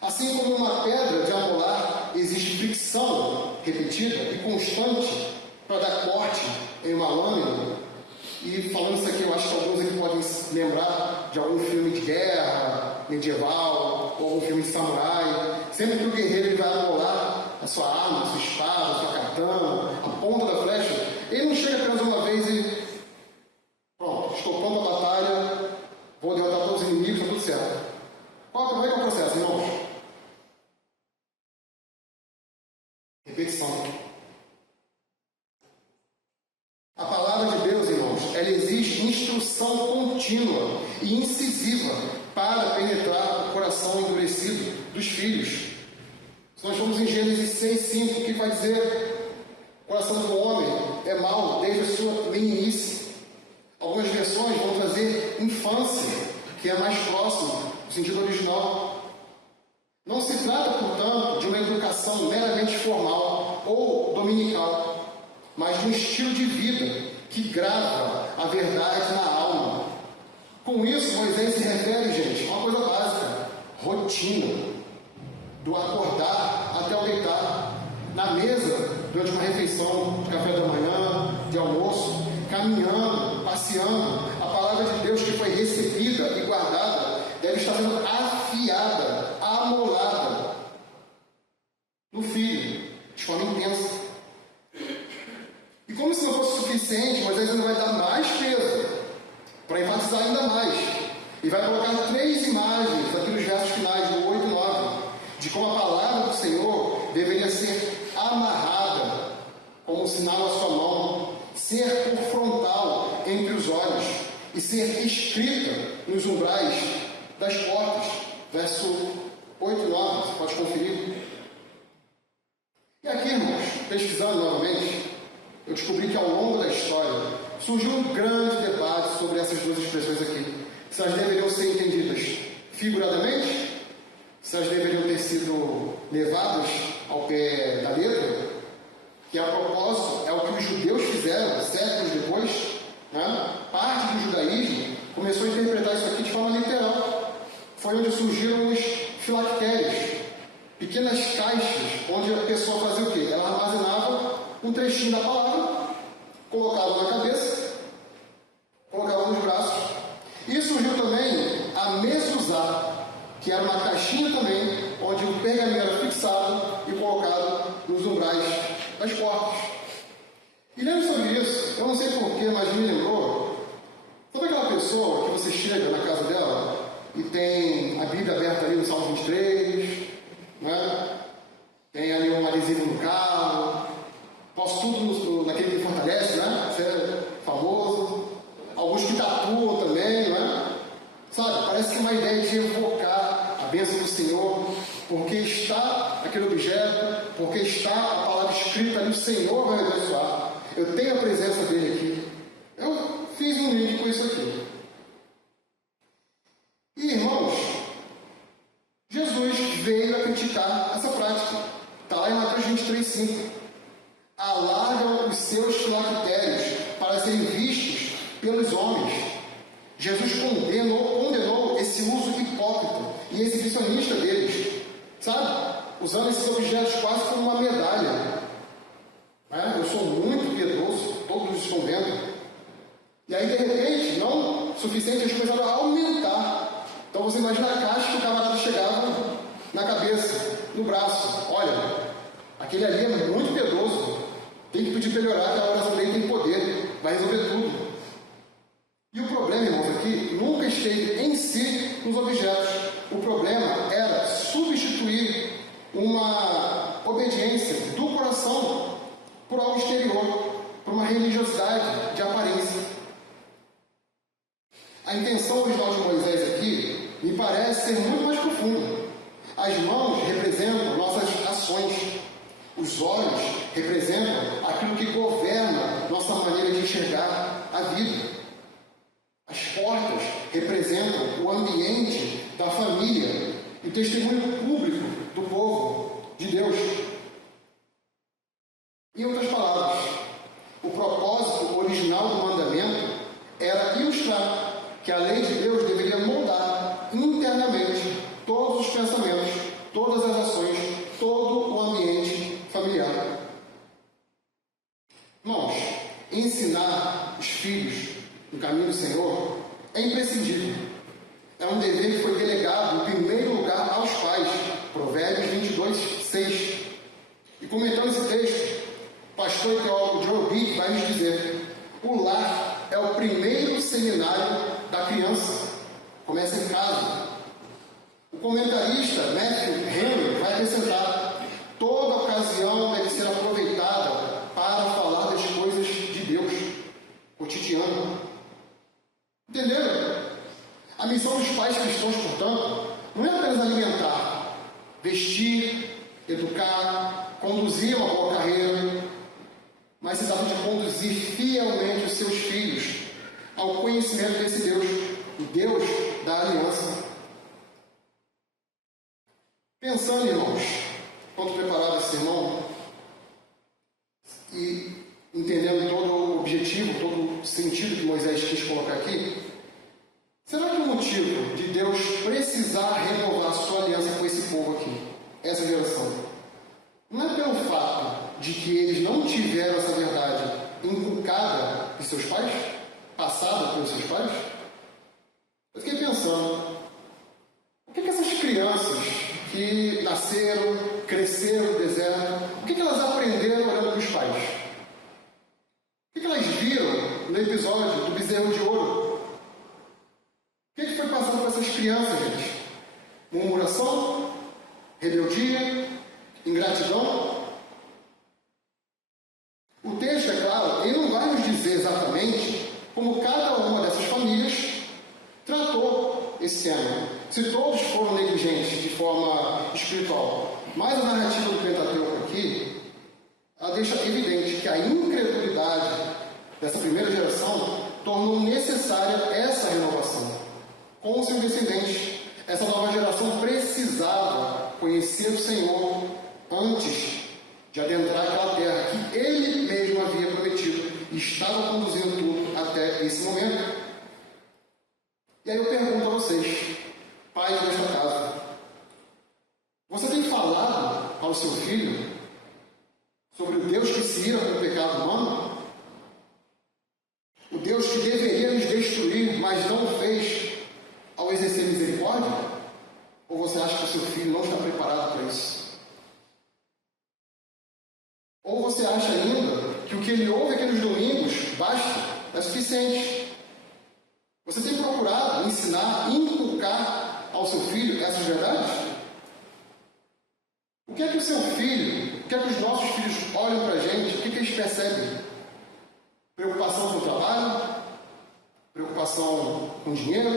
Assim como uma pedra de amolar exige fricção repetida e constante para dar corte em uma lâmina. E falando isso aqui, eu acho que alguns aqui podem se lembrar de algum filme de guerra medieval, ou algum filme de samurai. Sempre que o guerreiro ele vai amolar a sua arma, a sua espada, a sua katana, a ponta da flecha, ele não chega apenas uma vez e pronto, estou pronto a batalha, vou derrotar todos os inimigos, está tudo certo. Como é que é o processo, irmãos? Repetição. A palavra de Deus, irmãos, ela exige instrução contínua e incisiva para penetrar o coração endurecido dos filhos. Se nós formos em Gênesis 6:5, que vai dizer: o coração do homem é mau desde a sua meninice. Algumas versões vão trazer infância, que é mais próximo do sentido original. Não se trata, portanto, de uma educação meramente formal ou dominical, mas de um estilo de vida que grava a verdade na alma. Com isso, Moisés se refere, gente, a uma coisa básica: rotina, do acordar até o deitar, na mesa, durante uma refeição de café da manhã, de almoço, caminhando, passeando. A palavra de Deus que foi recebida e guardada deve estar sendo afiada, amolada no filho, de forma intensa. E como se não fosse suficiente, Moisés ainda vai dar mais peso, para enfatizar ainda mais. E vai colocar 3 imagens aqui nos versos finais, do 8 e 9, de como a palavra do Senhor deveria ser amarrada, como um sinal à sua mão, ser por frontal entre os olhos e ser escrita nos umbrais das portas. Verso 8 e 9, você pode conferir. E aqui, irmãos, pesquisando novamente, eu descobri que ao longo da história surgiu um grande debate sobre essas duas expressões se elas deveriam ser entendidas figuradamente, se elas deveriam ter sido levadas ao pé da letra, que a propósito é o que os judeus fizeram séculos depois, né? Parte do judaísmo começou a interpretar isso aqui de forma literal. Foi onde surgiram os filactérios, pequenas caixas onde a pessoa fazia o quê? Ela armazenava um trechinho da palavra, colocava na cabeça, colocava nos braços. E surgiu também a mezuzá, que era uma caixinha também, onde o pergaminho era fixado e colocado nos umbrais das portas. E lembro sobre isso, eu não sei porquê, mas me lembrou. Sabe aquela pessoa que você chega na casa dela e tem a Bíblia aberta ali no Salmo 23, né? Tem ali um adesivo no carro, posto tudo naquele que fortalece, né? Você é famoso. Alguns que tatuam também, né? Sabe, parece que é uma ideia de evocar a bênção do Senhor, porque está aquele objeto, porque está a palavra escrita ali, o Senhor vai abençoar. Eu tenho a presença dele aqui. Eu fiz um link com isso aqui. E, irmãos, Jesus veio a criticar essa prática. Está lá em Mateus 23:5. Alargam os seus filactérios para serem vistos pelos homens. Jesus condenou esse uso hipócrita e exibicionista deles, sabe? Usando esses objetos quase como uma medalha. Eu sou muito piedoso, todos estão vendo. E aí, de repente, não suficiente, eles começaram a aumentar. Então você imagina a caixa que o camarada chegava na cabeça, no braço. Olha, aquele ali é muito piedoso. Tem que pedir para ele orar, que a oração dele tem poder, vai resolver tudo. E o problema, irmãos, aqui nunca esteve em si nos objetos. O problema era substituir uma obediência do coração por algo exterior, por uma religiosidade de aparência. A intenção original de Moisés aqui me parece ser muito mais profunda. As mãos representam nossas ações. Os olhos representam aquilo que governa nossa maneira de enxergar a vida. As portas representam o ambiente da família e o testemunho público do povo de Deus. Em outras palavras, o propósito original do mandamento era ilustrar que a lei de Deus deveria moldar internamente todos os pensamentos, todas as ações, todo o ambiente familiar. Irmãos, ensinar os filhos no caminho do Senhor é imprescindível. É um dever que foi delegado, em primeiro lugar, aos pais. Provérbios 22:6. E comentando esse texto, o pastor e teólogo Joel Bick vai nos dizer: o lar é o primeiro seminário da criança. Começa em casa. O comentarista Matthew Henry vai acrescentar: toda ocasião deve ser aproveitada para falar das coisas de Deus, cotidiano. Entenderam? A missão dos pais cristãos, portanto, não é apenas alimentar, vestir, educar, conduzir uma boa carreira, mas se trata de conduzir fielmente os seus filhos ao conhecimento desse Deus, o Deus da aliança. Pensando, irmãos, enquanto preparava esse sermão e entendendo todo o objetivo, todo o sentido que Moisés quis colocar aqui, será que o motivo de Deus precisar renovar sua aliança com esse povo aqui, essa geração, não é pelo fato de que eles não tiveram essa verdade inculcada de seus pais, passada pelos seus pais? Eu fiquei pensando, o que essas crianças que nasceram, cresceram no deserto, o que elas aprenderam olhando para os pais? O que elas viram no episódio do bezerro de ouro? O que foi passado para essas crianças, gente? Murmuração? Rebeldia? Ingratidão? O texto, é claro, ele não vai nos dizer exatamente como cada uma dessas famílias tratou esse tema. Se todos foram negligentes de forma espiritual. Mas a narrativa do Pentateuco aqui, ela deixa evidente que a incredulidade dessa primeira geração tornou necessária essa renovação. conhecer o Senhor antes de adentrar aquela terra que Ele mesmo havia prometido e estava conduzindo tudo até esse momento. E aí eu pergunto a vocês, pais desta casa, você tem falado ao seu filho sobre o Deus que se ira com o pecado humano? O Deus que deveria nos destruir, mas não o fez ao exercer misericórdia? Ou você acha que o seu filho não está preparado para isso? Ou você acha ainda que o que ele ouve aqui nos domingos basta, é suficiente? Você tem procurado ensinar, inculcar ao seu filho essas verdades? O que é que o seu filho, o que é que os nossos filhos olham para a gente, o que é que eles percebem? Preocupação com o trabalho? Preocupação com dinheiro?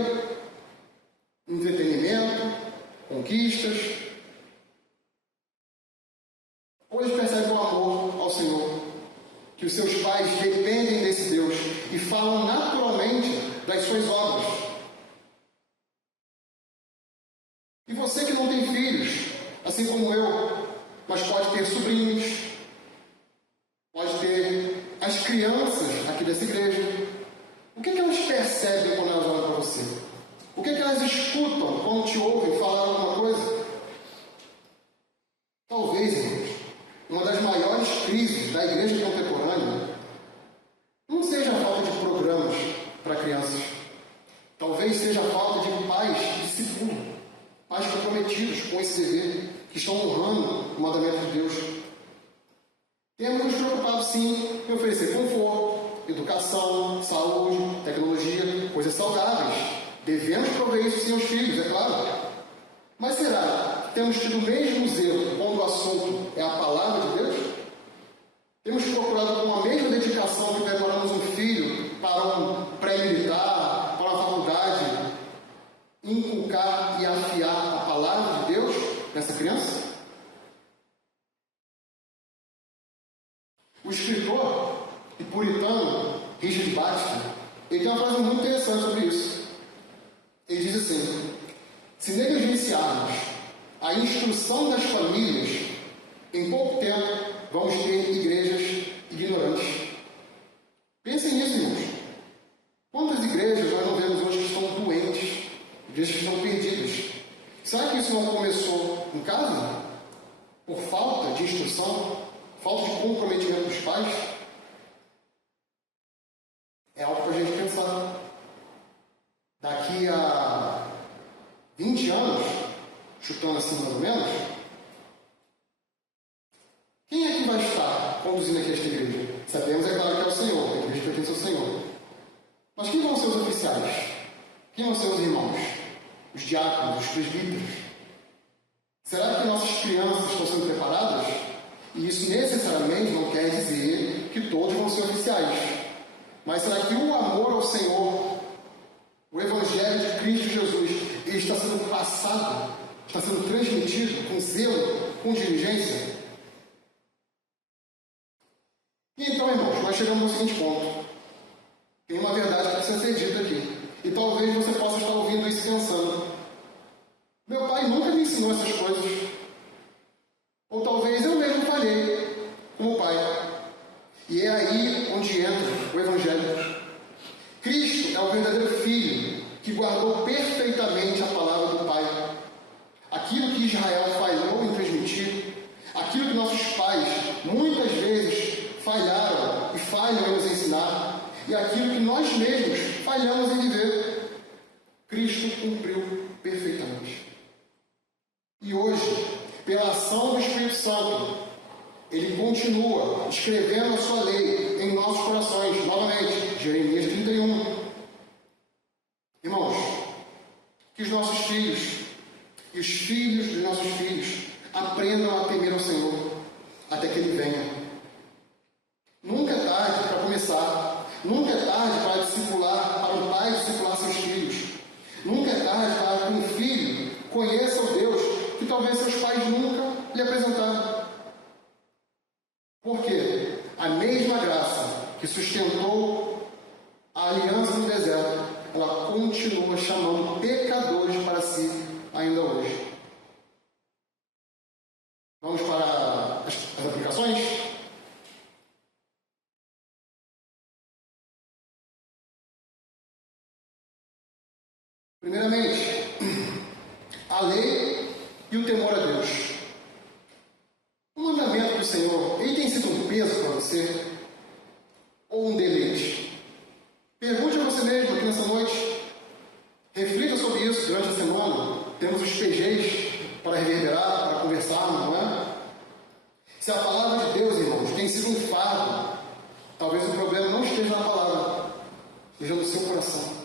Entretenimento? Conquistas? Ou eles percebem o amor ao Senhor? Que os seus pais dependem desse Deus e falam naturalmente das suas obras. E você que não tem filhos, assim como eu, mas pode ter sobrinhos, pode ter as crianças aqui dessa igreja, o que elas percebem quando elas olham para você? O que elas escutam quando te ouvem falar alguma coisa? Talvez, irmãos, uma das maiores crises da igreja contemporânea não seja a falta de programas para crianças. Talvez seja a falta de pais de discípulo, pais comprometidos com esse dever, que estão honrando o mandamento de Deus. Temos nos preocupado, sim, em oferecer conforto, educação, saúde, tecnologia, coisas saudáveis. Devemos prover isso sim aos filhos, é claro. Mas será que temos tido o mesmo zelo quando o assunto é a palavra de Deus? Temos procurado com a mesma dedicação que preparamos um filho para um pré-militar, para uma faculdade, inculcar e afiar a palavra de Deus nessa criança? O escritor e puritano Richard Baxter, ele tem uma frase muito interessante sobre isso. Ele diz assim: se negligenciarmos a instrução das famílias, em pouco tempo vamos ter igrejas ignorantes. Pensem nisso, irmãos. Quantas igrejas nós não vemos hoje que estão doentes, igrejas que estão perdidas? Será que isso não começou em casa? Por falta de instrução? Falta de comprometimento dos pais? É algo para a gente pensar. Daqui a 20 anos, chutando assim mais ou menos, quem é que vai estar conduzindo aqui esta igreja? Sabemos, é claro, que é o Senhor, a igreja pertence ao Senhor. Mas quem vão ser os oficiais? Quem vão ser os irmãos? Os diáconos, os presbíteros? Será que nossas crianças estão sendo preparadas? E isso necessariamente não quer dizer que todos vão ser oficiais. Mas será que o amor ao Senhor, o Evangelho de Cristo Jesus, ele está sendo passado, está sendo transmitido com zelo, com diligência? E então, irmãos, nós chegamos ao seguinte ponto. Tem uma verdade que precisa ser dita aqui. E talvez você possa estar ouvindo isso pensando: meu pai nunca me ensinou essas coisas. Ou talvez eu mesmo falhei como pai. E é aí onde entra o Evangelho. Cristo é o verdadeiro Filho que guardou perfeitamente a palavra do Pai. Aquilo que Israel falhou em transmitir, aquilo que nossos pais muitas vezes falharam e falham em nos ensinar, e aquilo que nós mesmos falhamos em viver, Cristo cumpriu perfeitamente. E hoje, pela ação do Espírito Santo, Ele continua escrevendo a sua lei em nossos corações. Novamente, Jeremias 31. Irmãos, que os nossos filhos e os filhos dos nossos filhos aprendam a temer ao Senhor até que Ele venha. Nunca é tarde para começar. Nunca é tarde para discipular, para um pai discipular seus filhos. Nunca é tarde para que um filho conheça o Deus que talvez seus pais nunca lhe apresentaram. Porque a mesma graça que sustentou a aliança no deserto, ela continua chamando pecadores para si ainda hoje. Primeiramente, a lei e o temor a Deus. O mandamento do Senhor, ele tem sido um peso para você ou um deleite? Pergunte a você mesmo aqui nessa noite. Reflita sobre isso durante a semana. Temos os PGs para reverberar, para conversarmos, não é? Se a palavra de Deus, irmãos, tem sido um fardo, talvez o problema não esteja na palavra, esteja no seu coração.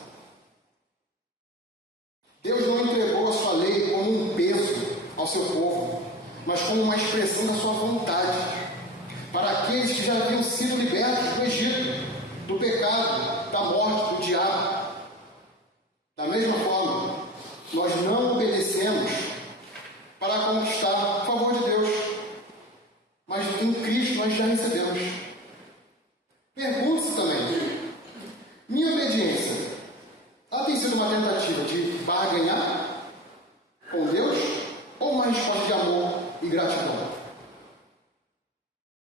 Deus não entregou a sua lei como um peso ao seu povo, mas como uma expressão da sua vontade, para aqueles que já haviam sido libertos do Egito, do pecado, da morte, do diabo. Da mesma forma, nós não obedecemos para conquistar o favor de Deus, mas em Cristo nós já recebemos. Pergunte-se também, minha obediência, ela tem sido uma tentativa de barganhar com Deus ou uma resposta de amor e gratidão?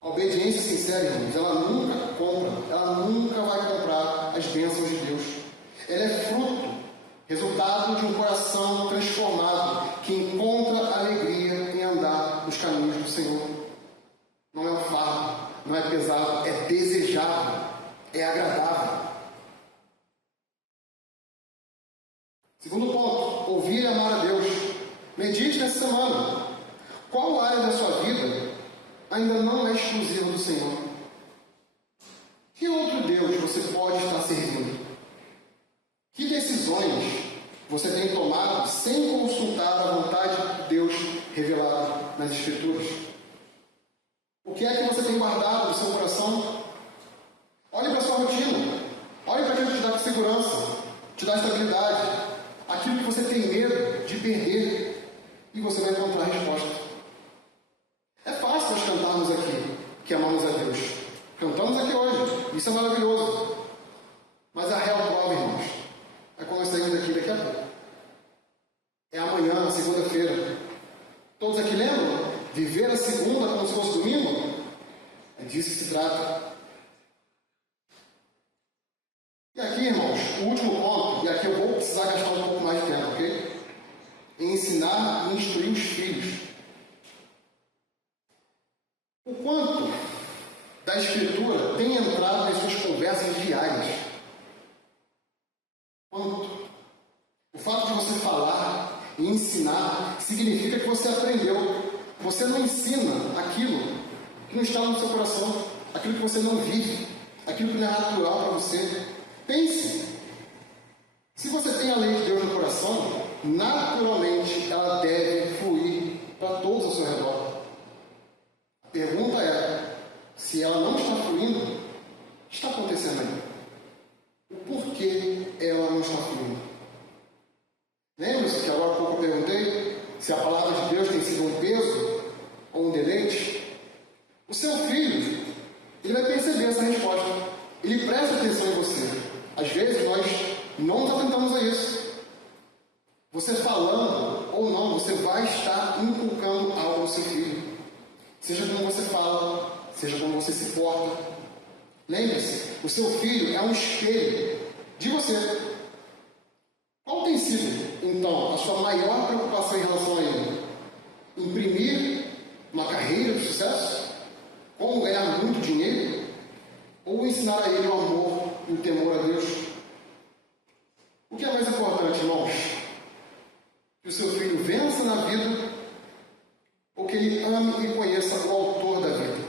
A obediência sincera, irmãos, ela nunca compra, ela nunca vai comprar as bênçãos de Deus. Ela é fruto, resultado de um coração transformado que encontra alegria em andar nos caminhos do Senhor. Não é um fardo, não é pesado, é desejável, é agradável. Segundo ponto, ouvir e amar a Deus. Medite nessa semana. Qual área da sua vida ainda não é exclusiva do Senhor? Que outro Deus você pode estar servindo? Que decisões você tem tomado sem consultar a vontade de Deus revelada nas Escrituras? O que é que você tem guardado no seu coração? Olhe para a sua rotina. Olhe para aquilo que te dá segurança, te dá estabilidade, aquilo que você tem medo de perder, e você vai encontrar a resposta. É fácil nós cantarmos aqui que amamos a Deus. Cantamos aqui hoje, isso é maravilhoso. Mas a real prova, irmãos, é quando nós saímos daqui daqui a pouco. É amanhã, na segunda-feira. Todos aqui lembram? Viver a segunda como se fosse domingo? É disso que se trata. E aqui, irmãos, o último ponto, e aqui eu vou precisar gastar um pouco mais de tempo, ok? Ensinar e instruir os filhos. O quanto da Escritura tem entrado nas suas conversas diárias? Quanto? O fato de você falar e ensinar significa que você aprendeu. Você não ensina aquilo que não está no seu coração, aquilo que você não vive, aquilo que não é natural para você. Pense. Se você tem a lei de Deus no coração, naturalmente ela deve fluir para todos ao seu redor. A pergunta é, se ela não está fluindo, o que está acontecendo aí? O porquê ela não está fluindo? Lembra-se que agora há pouco eu perguntei se a palavra de Deus tem sido um peso ou um deleite? O seu filho, ele vai perceber essa resposta. Ele presta atenção em você. Às vezes nós não nos atentamos a isso. Você falando ou não, você vai estar inculcando algo ao seu filho. Seja como você fala, seja como você se porta. Lembre-se, o seu filho é um espelho de você. Qual tem sido, então, a sua maior preocupação em relação a ele? Imprimir uma carreira de sucesso? Como ganhar muito dinheiro? Ou ensinar a ele o amor e o temor a Deus? O que é mais importante, irmãos? Que o seu filho vença na vida ou que ele ame e conheça o autor da vida?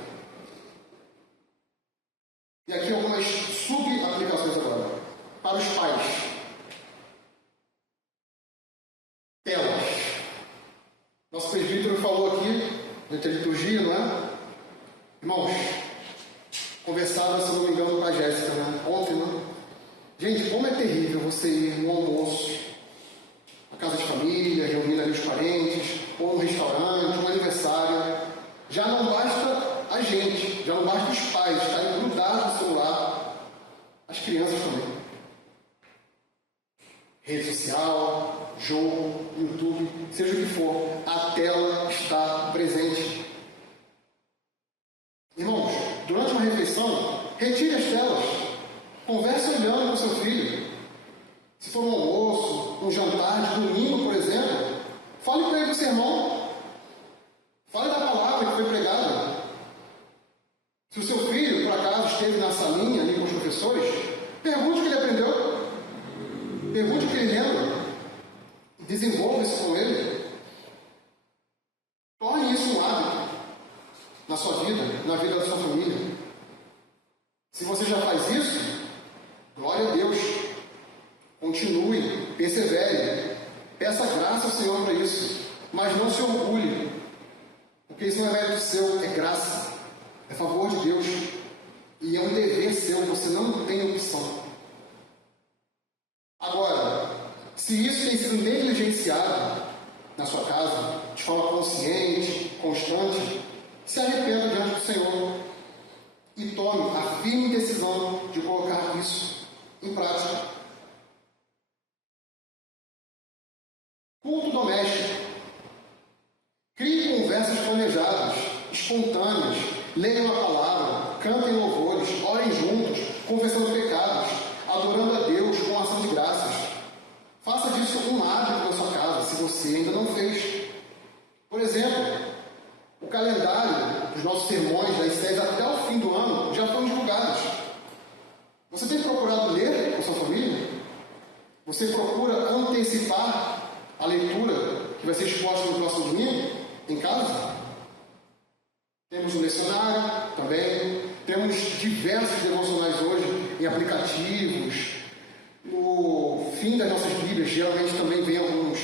E aqui algumas sub-aplicações agora. Para os pais. Telas. Nosso presbítero falou aqui, durante a liturgia, não é? Irmãos, conversava, se não me engano, com a Jéssica, né? Ontem, né? Gente, como é terrível você ir no almoço, na casa de família, reunindo ali os parentes, ou no restaurante, um aniversário. Já não basta a gente, já não basta os pais estarem grudados no celular, as crianças também. Rede social, jogo, YouTube, seja o que for, a tela está presente. Irmãos, durante uma refeição, retire as telas, converse olhando com seu filho. Se for um almoço, um jantar, tarde, domingo, por exemplo, fale para ele do sermão. Fale da palavra que foi pregada. Se o seu filho, por acaso, esteve na salinha ali com os professores, pergunte o que ele aprendeu. Pergunte o que ele lembra. Desenvolva isso com ele. Torne isso um hábito na sua vida, na vida da sua família. Se você já faz isso, glória a Deus. Continue, persevere. Peça graça ao Senhor para isso. Mas não se orgulhe. Porque isso não é mérito seu, é graça. É favor de Deus. E é um dever seu, você não tem opção. Agora, se isso tem sido negligenciado na sua casa, de forma consciente, constante, se arrependa diante do Senhor e tome a firme decisão de colocar isso em prática. Culto doméstico. Crie conversas planejadas, espontâneas, leiam a palavra, cantem louvores, orem juntos, confessando pecados, adorando a Deus com ação de graças. Faça disso um hábito na sua casa, se você ainda não fez. Por exemplo, o calendário dos nossos sermões, das séries até o fim do ano, já foram divulgados. Você tem procurado ler com sua família? Você procura antecipar a leitura que vai ser exposta no próximo domingo em casa? Temos um lecionário também. Temos diversos devocionais hoje em aplicativos. No fim das nossas Bíblias, geralmente também vem alguns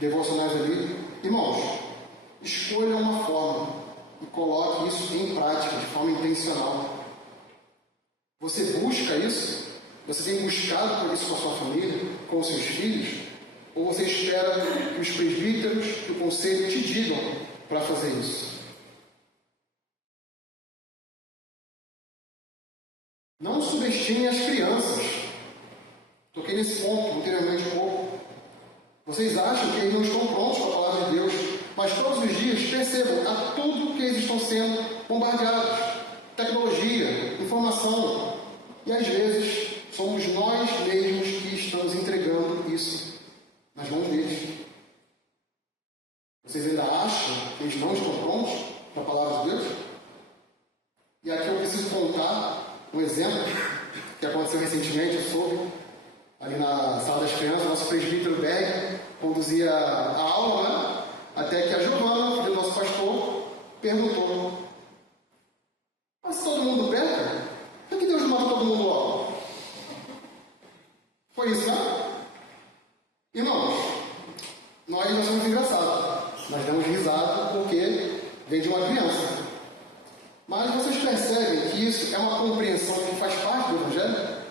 devocionais ali. Irmãos, escolha uma forma e coloque isso em prática, de forma intencional. Você busca isso? Você tem buscado por isso com a sua família, com os seus filhos? Ou você espera que os presbíteros, que o conselho te digam para fazer isso? Não subestime as crianças. Toquei nesse ponto anteriormente um pouco. Vocês acham que eles não estão prontos para a palavra de Deus, mas todos os dias percebam a tudo que eles estão sendo bombardeados. Tecnologia, informação. E às vezes somos nós mesmos que estamos entregando isso nas mãos deles. Vocês ainda acham que eles não estão prontos para a palavra de Deus? E aqui eu preciso contar um exemplo que aconteceu recentemente. Eu soube ali na sala das crianças, nosso presbítero Berg conduzia a aula, né? Até que a Giovana, filha do nosso pastor, perguntou: mas se todo mundo peca, por que Deus não mata todo mundo logo? Foi isso, né? Irmãos, nós somos engraçados. Nós damos risada porque vem de uma criança. Mas vocês percebem que isso é uma compreensão que faz parte do Evangelho?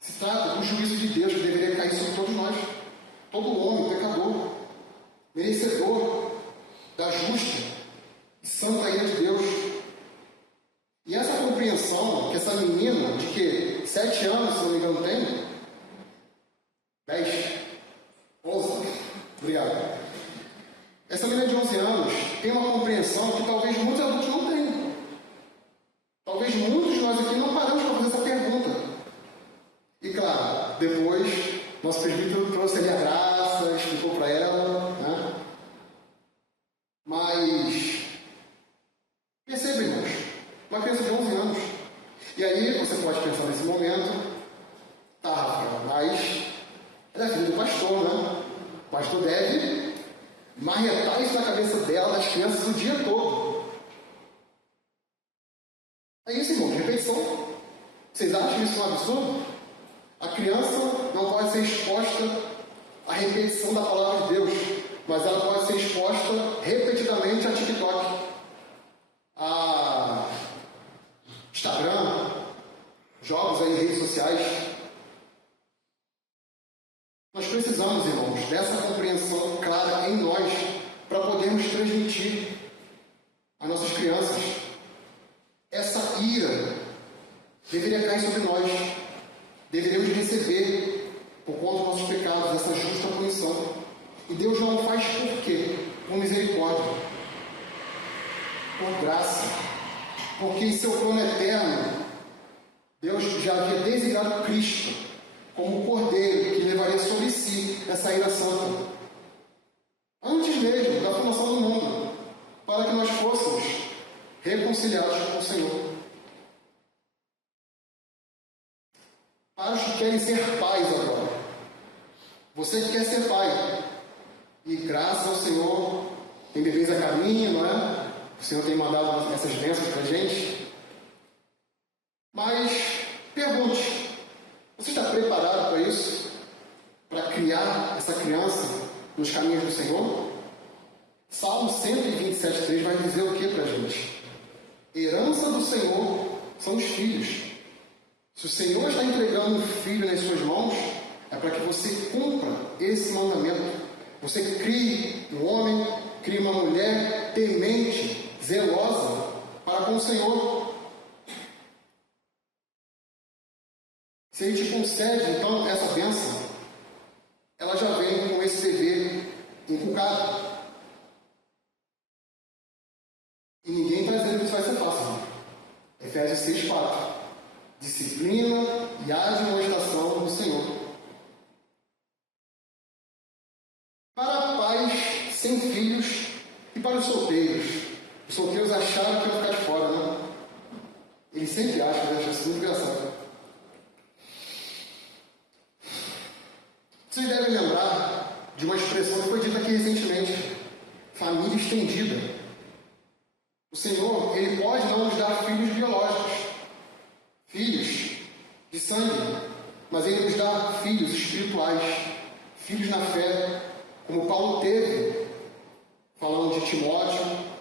Se trata do juízo de Deus que deveria cair sobre todos nós. Todo homem, pecador, merecedor da justa e santa ira de Deus. E essa compreensão que essa menina, de que 7 anos, se não me engano, tem, 10, 11, obrigado. Essa menina de 11 anos tem uma compreensão que talvez muitos adultos não tenham. Talvez muitos de nós aqui não paramos para fazer essa pergunta. E claro, depois, nosso presbítero trouxe ali a graça, explicou para ela, né? Mas, perceba, irmãos, uma criança de 11 anos. E aí você pode pensar nesse momento: tá, Rafael, mas ela é filha do pastor, né? O pastor deve marretar isso na cabeça dela, das crianças, o dia todo. É isso, irmão, repetição. Vocês acham isso um absurdo? A criança não pode ser exposta à repetição da palavra de Deus, mas ela pode ser exposta repetidamente a TikTok, a Instagram, jogos aí em redes sociais. Nós precisamos, irmãos, dessa compreensão clara em nós para podermos transmitir às nossas crianças. Essa ira deveria cair sobre nós. Deveríamos receber, por conta dos nossos pecados, essa justa punição. E Deus não faz por quê? Com misericórdia, por graça. Porque em seu plano eterno, Deus já havia designado Cristo como o Cordeiro que levaria sobre si essa ira santa. Antes mesmo da fundação do mundo, para que nós fôssemos reconciliados com o Senhor. Para os que querem ser pais agora. Você que quer ser pai, e graças ao Senhor, tem bebês a caminho, não é? O Senhor tem mandado essas bênçãos para a gente. Mas, pergunte, você está preparado para isso? Para criar essa criança nos caminhos do Senhor? Salmo 127,3 vai dizer o que para a gente? Herança do Senhor são os filhos. Se o Senhor está entregando um filho nas suas mãos, é para que você cumpra esse mandamento. Você crie um homem, crie uma mulher temente, zelosa para com o Senhor. Se Ele te concede, então, essa bênção, ela já vem com esse dever inculcado. E ninguém está dizendo que isso vai ser fácil. Não. Efésios 6,4. Disciplina e admoestação do Senhor. Para pais sem filhos e para os solteiros. Os solteiros acharam que iam ficar de fora, né? Eles sempre acham, né? Acham isso muito engraçado. Vocês devem lembrar de uma expressão que foi dita aqui recentemente: família estendida. O Senhor, Ele pode não nos dar filhos biológicos, filhos de sangue, mas Ele nos dá filhos espirituais, filhos na fé, como Paulo teve, falando de Timóteo,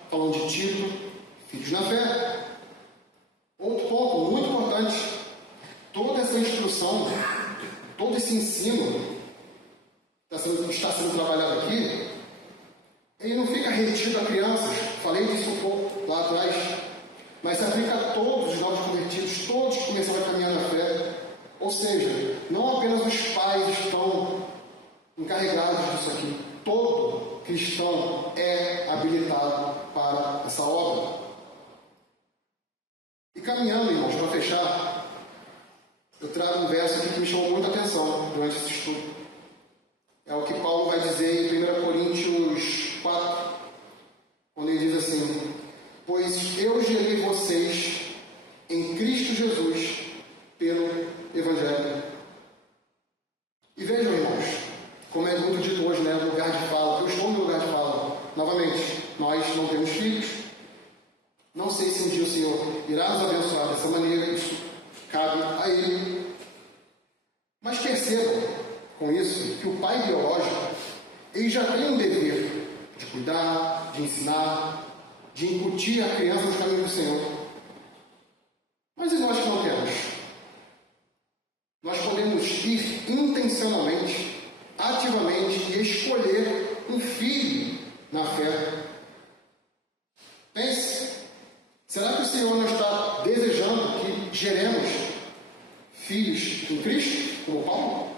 falando de Tito, filhos na fé. Outro ponto muito importante: toda essa instrução, todo esse ensino que está sendo trabalhado aqui, ele não fica retido a crianças, falei disso um pouco lá atrás, mas se aplica a todos os novos convertidos, todos que começaram a caminhar na fé. Ou seja, não apenas os pais estão encarregados disso aqui, todo cristão é habilitado para essa obra. E caminhando, irmãos, para fechar, eu trago um verso aqui que me chamou muita atenção durante esse estudo. É o que Paulo vai dizer em 1 Coríntios 4, quando ele diz assim: pois eu gerei vocês em Cristo Jesus pelo Evangelho. E vejam, irmãos, como é muito dito hoje, né, no lugar de fala. Eu estou no lugar de fala. Novamente, nós não temos filhos. Não sei se um dia o Senhor irá nos abençoar dessa maneira. Isso cabe a Ele. Mas percebam com isso que o pai biológico, ele já tem um dever de cuidar, de ensinar, de incutir a criança nos caminhos do Senhor. Mas e nós que não temos? Nós podemos ir intencionalmente, ativamente, e escolher um filho na fé. Pense, será que o Senhor não está desejando que geremos filhos em Cristo, como Paulo?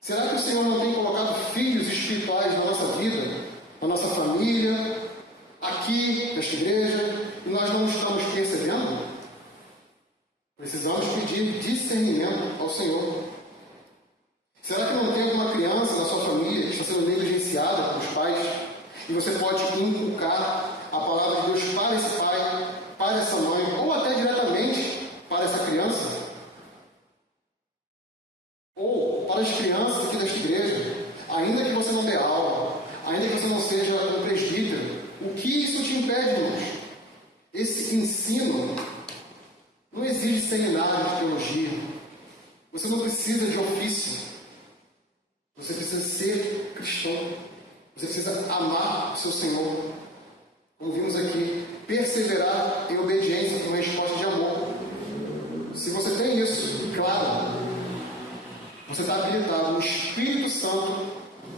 Será que o Senhor não tem colocado filhos espirituais na nossa vida, na nossa família, aqui, nesta igreja, e nós não estamos percebendo? Precisamos pedir discernimento ao Senhor. Será que não tem alguma criança na sua família que está sendo negligenciada pelos pais, e você pode inculcar a palavra de Deus para esse pai, para essa mãe, ou até diretamente para essa criança? Ou para as crianças aqui desta igreja, ainda que você não dê aula, ainda que você não seja um presbítero, o que isso te impede, irmãos? Esse ensino não exige seminário de teologia. Você não precisa de ofício. Você precisa ser cristão. Você precisa amar o seu Senhor. Como vimos aqui, perseverar em obediência com resposta de amor. Se você tem isso, claro, você está habilitado no Espírito Santo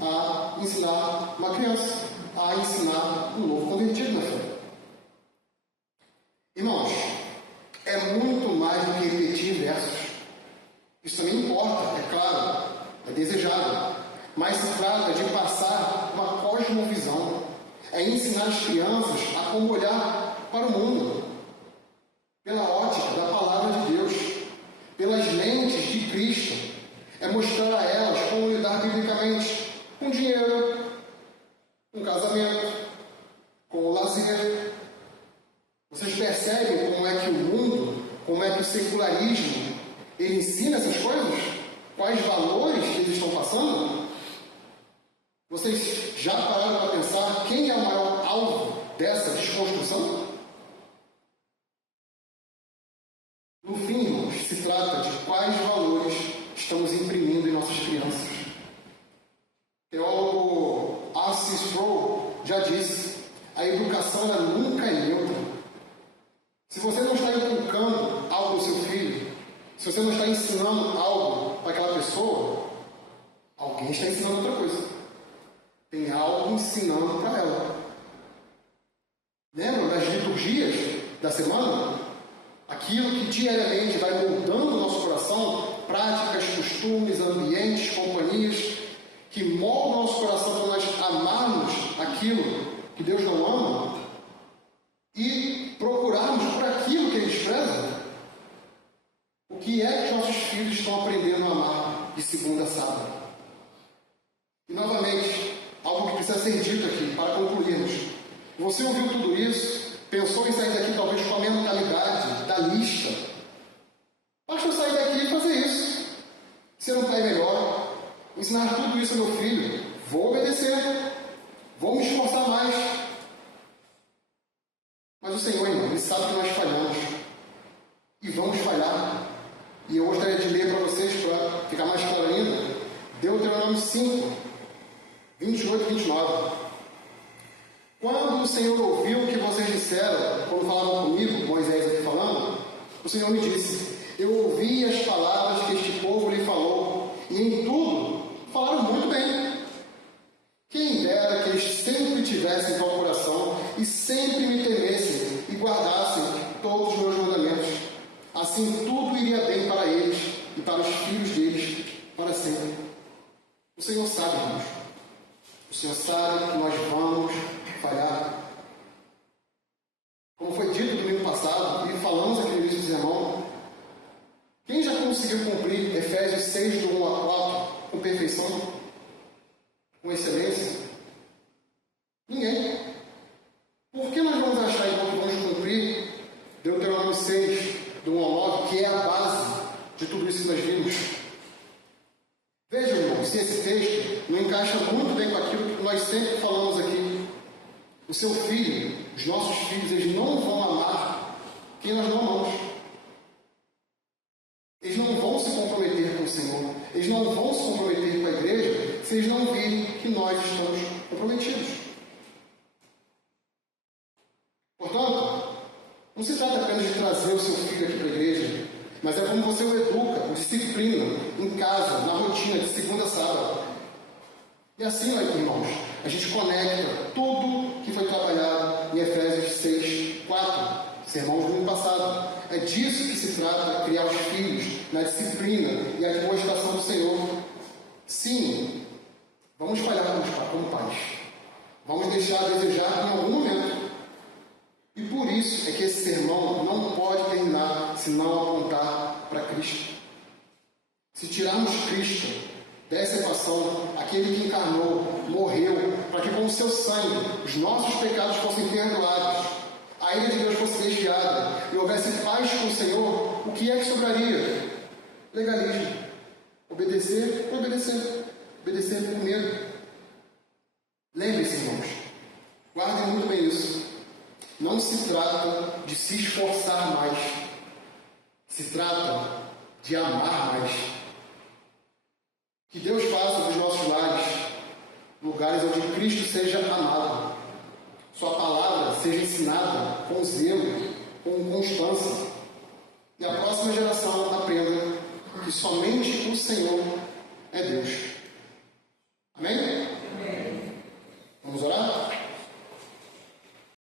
a ensinar uma criança, a ensinar um novo convertido na fé. Irmãos, é muito mais do que repetir versos. Isso também importa, é claro, é desejável. Mas se trata de passar uma cosmovisão. É ensinar as crianças a como olhar para o mundo. Pela ótica da palavra de Deus. Pelas lentes de Cristo. É mostrar a elas como lidar trabalhar biblicamente com dinheiro, com casamento, com o lazer. Vocês percebem como é que o mundo, como é que o secularismo, ele ensina essas coisas? Quais valores eles estão passando? Vocês já pararam para pensar quem é o maior alvo dessa desconstrução? No fim, irmãos, se trata de quais valores estamos imprimindo em nossas crianças. O teólogo R.C. Sproul já disse: a educação ela nunca é neutra. Se você não está inculcando algo ao seu filho, se você não está ensinando algo para aquela pessoa, alguém está ensinando outra coisa. Tem algo ensinando para ela. Lembra das liturgias da semana? Aquilo que diariamente vai moldando o nosso coração, práticas, costumes, ambientes, companhias, que moldam o nosso coração para nós amarmos aquilo que Deus não ama e procurarmos por aquilo que Ele despreza. O que é que nossos filhos estão aprendendo a amar de segunda a sábado? E novamente, algo que precisa ser dito aqui, para concluirmos. Você ouviu tudo isso, pensou em sair daqui talvez com a mentalidade da lista. Basta eu sair daqui e fazer isso. Ser um pai melhor, ensinar tudo isso ao meu filho. Vou obedecer, vou me esforçar mais. Mas o Senhor, irmão, Ele sabe que nós falhamos. E vamos falhar. E eu gostaria de ler para vocês, para ficar mais claro ainda, Deuteronômio 5, 28 e 29. Quando o Senhor ouviu o que vocês disseram, quando falavam comigo, Moisés aqui falando, o Senhor me disse: eu ouvi as palavras que este povo lhe falou, e em tudo falaram muito bem. Quem dera que eles sempre tivessem tal coração e sempre me temessem e guardassem todos os meus mandamentos. Assim tudo iria bem para eles e para os filhos deles para sempre. O Senhor sabe, irmãos. O Senhor sabe que nós vamos falhar. Como foi dito no domingo passado, e falamos aqui no início do sermão, quem já conseguiu cumprir Efésios 6, do 1 a 4, com perfeição, com excelência? Ninguém. Por que nós vamos achar então que vamos cumprir Deuteronômio 6, do 1 ao 9, que é a base de tudo isso que nós vimos? Vejam, irmãos, se esse texto não encaixa muito bem com aquilo que nós sempre falamos aqui. O seu filho, os nossos filhos, eles não vão amar quem nós não amamos. Eles não vão se comprometer com o Senhor. Eles não vão se comprometer com a igreja se eles não virem que nós estamos comprometidos. Portanto, não se trata apenas de trazer o seu filho aqui para a igreja, mas é como você o educa, o disciplina, em casa, na rotina, de segunda a sábado. E assim, irmãos, a gente conecta tudo que foi trabalhado em Efésios 6, 4, sermão do ano passado. É disso que se trata, criar os filhos na disciplina e a demonstração do Senhor. Sim, vamos falhar como pais. Vamos deixar a desejar em algum momento. E por isso é que esse sermão não pode terminar se não apontar para Cristo. Se tirarmos Cristo dessa equação, aquele que encarnou, morreu, para que com o seu sangue os nossos pecados fossem perdoados, a ira de Deus fosse desviada e houvesse paz com o Senhor, o que é que sobraria? Legalismo. Obedecer, obedecer. Obedecer com medo. Lembre-se, irmãos, guardem muito bem isso. Não se trata de se esforçar mais. Se trata de amar mais. Que Deus faça dos nossos lares lugares onde Cristo seja amado. Sua palavra seja ensinada com zelo, com constância. E a próxima geração aprenda que somente o Senhor é Deus.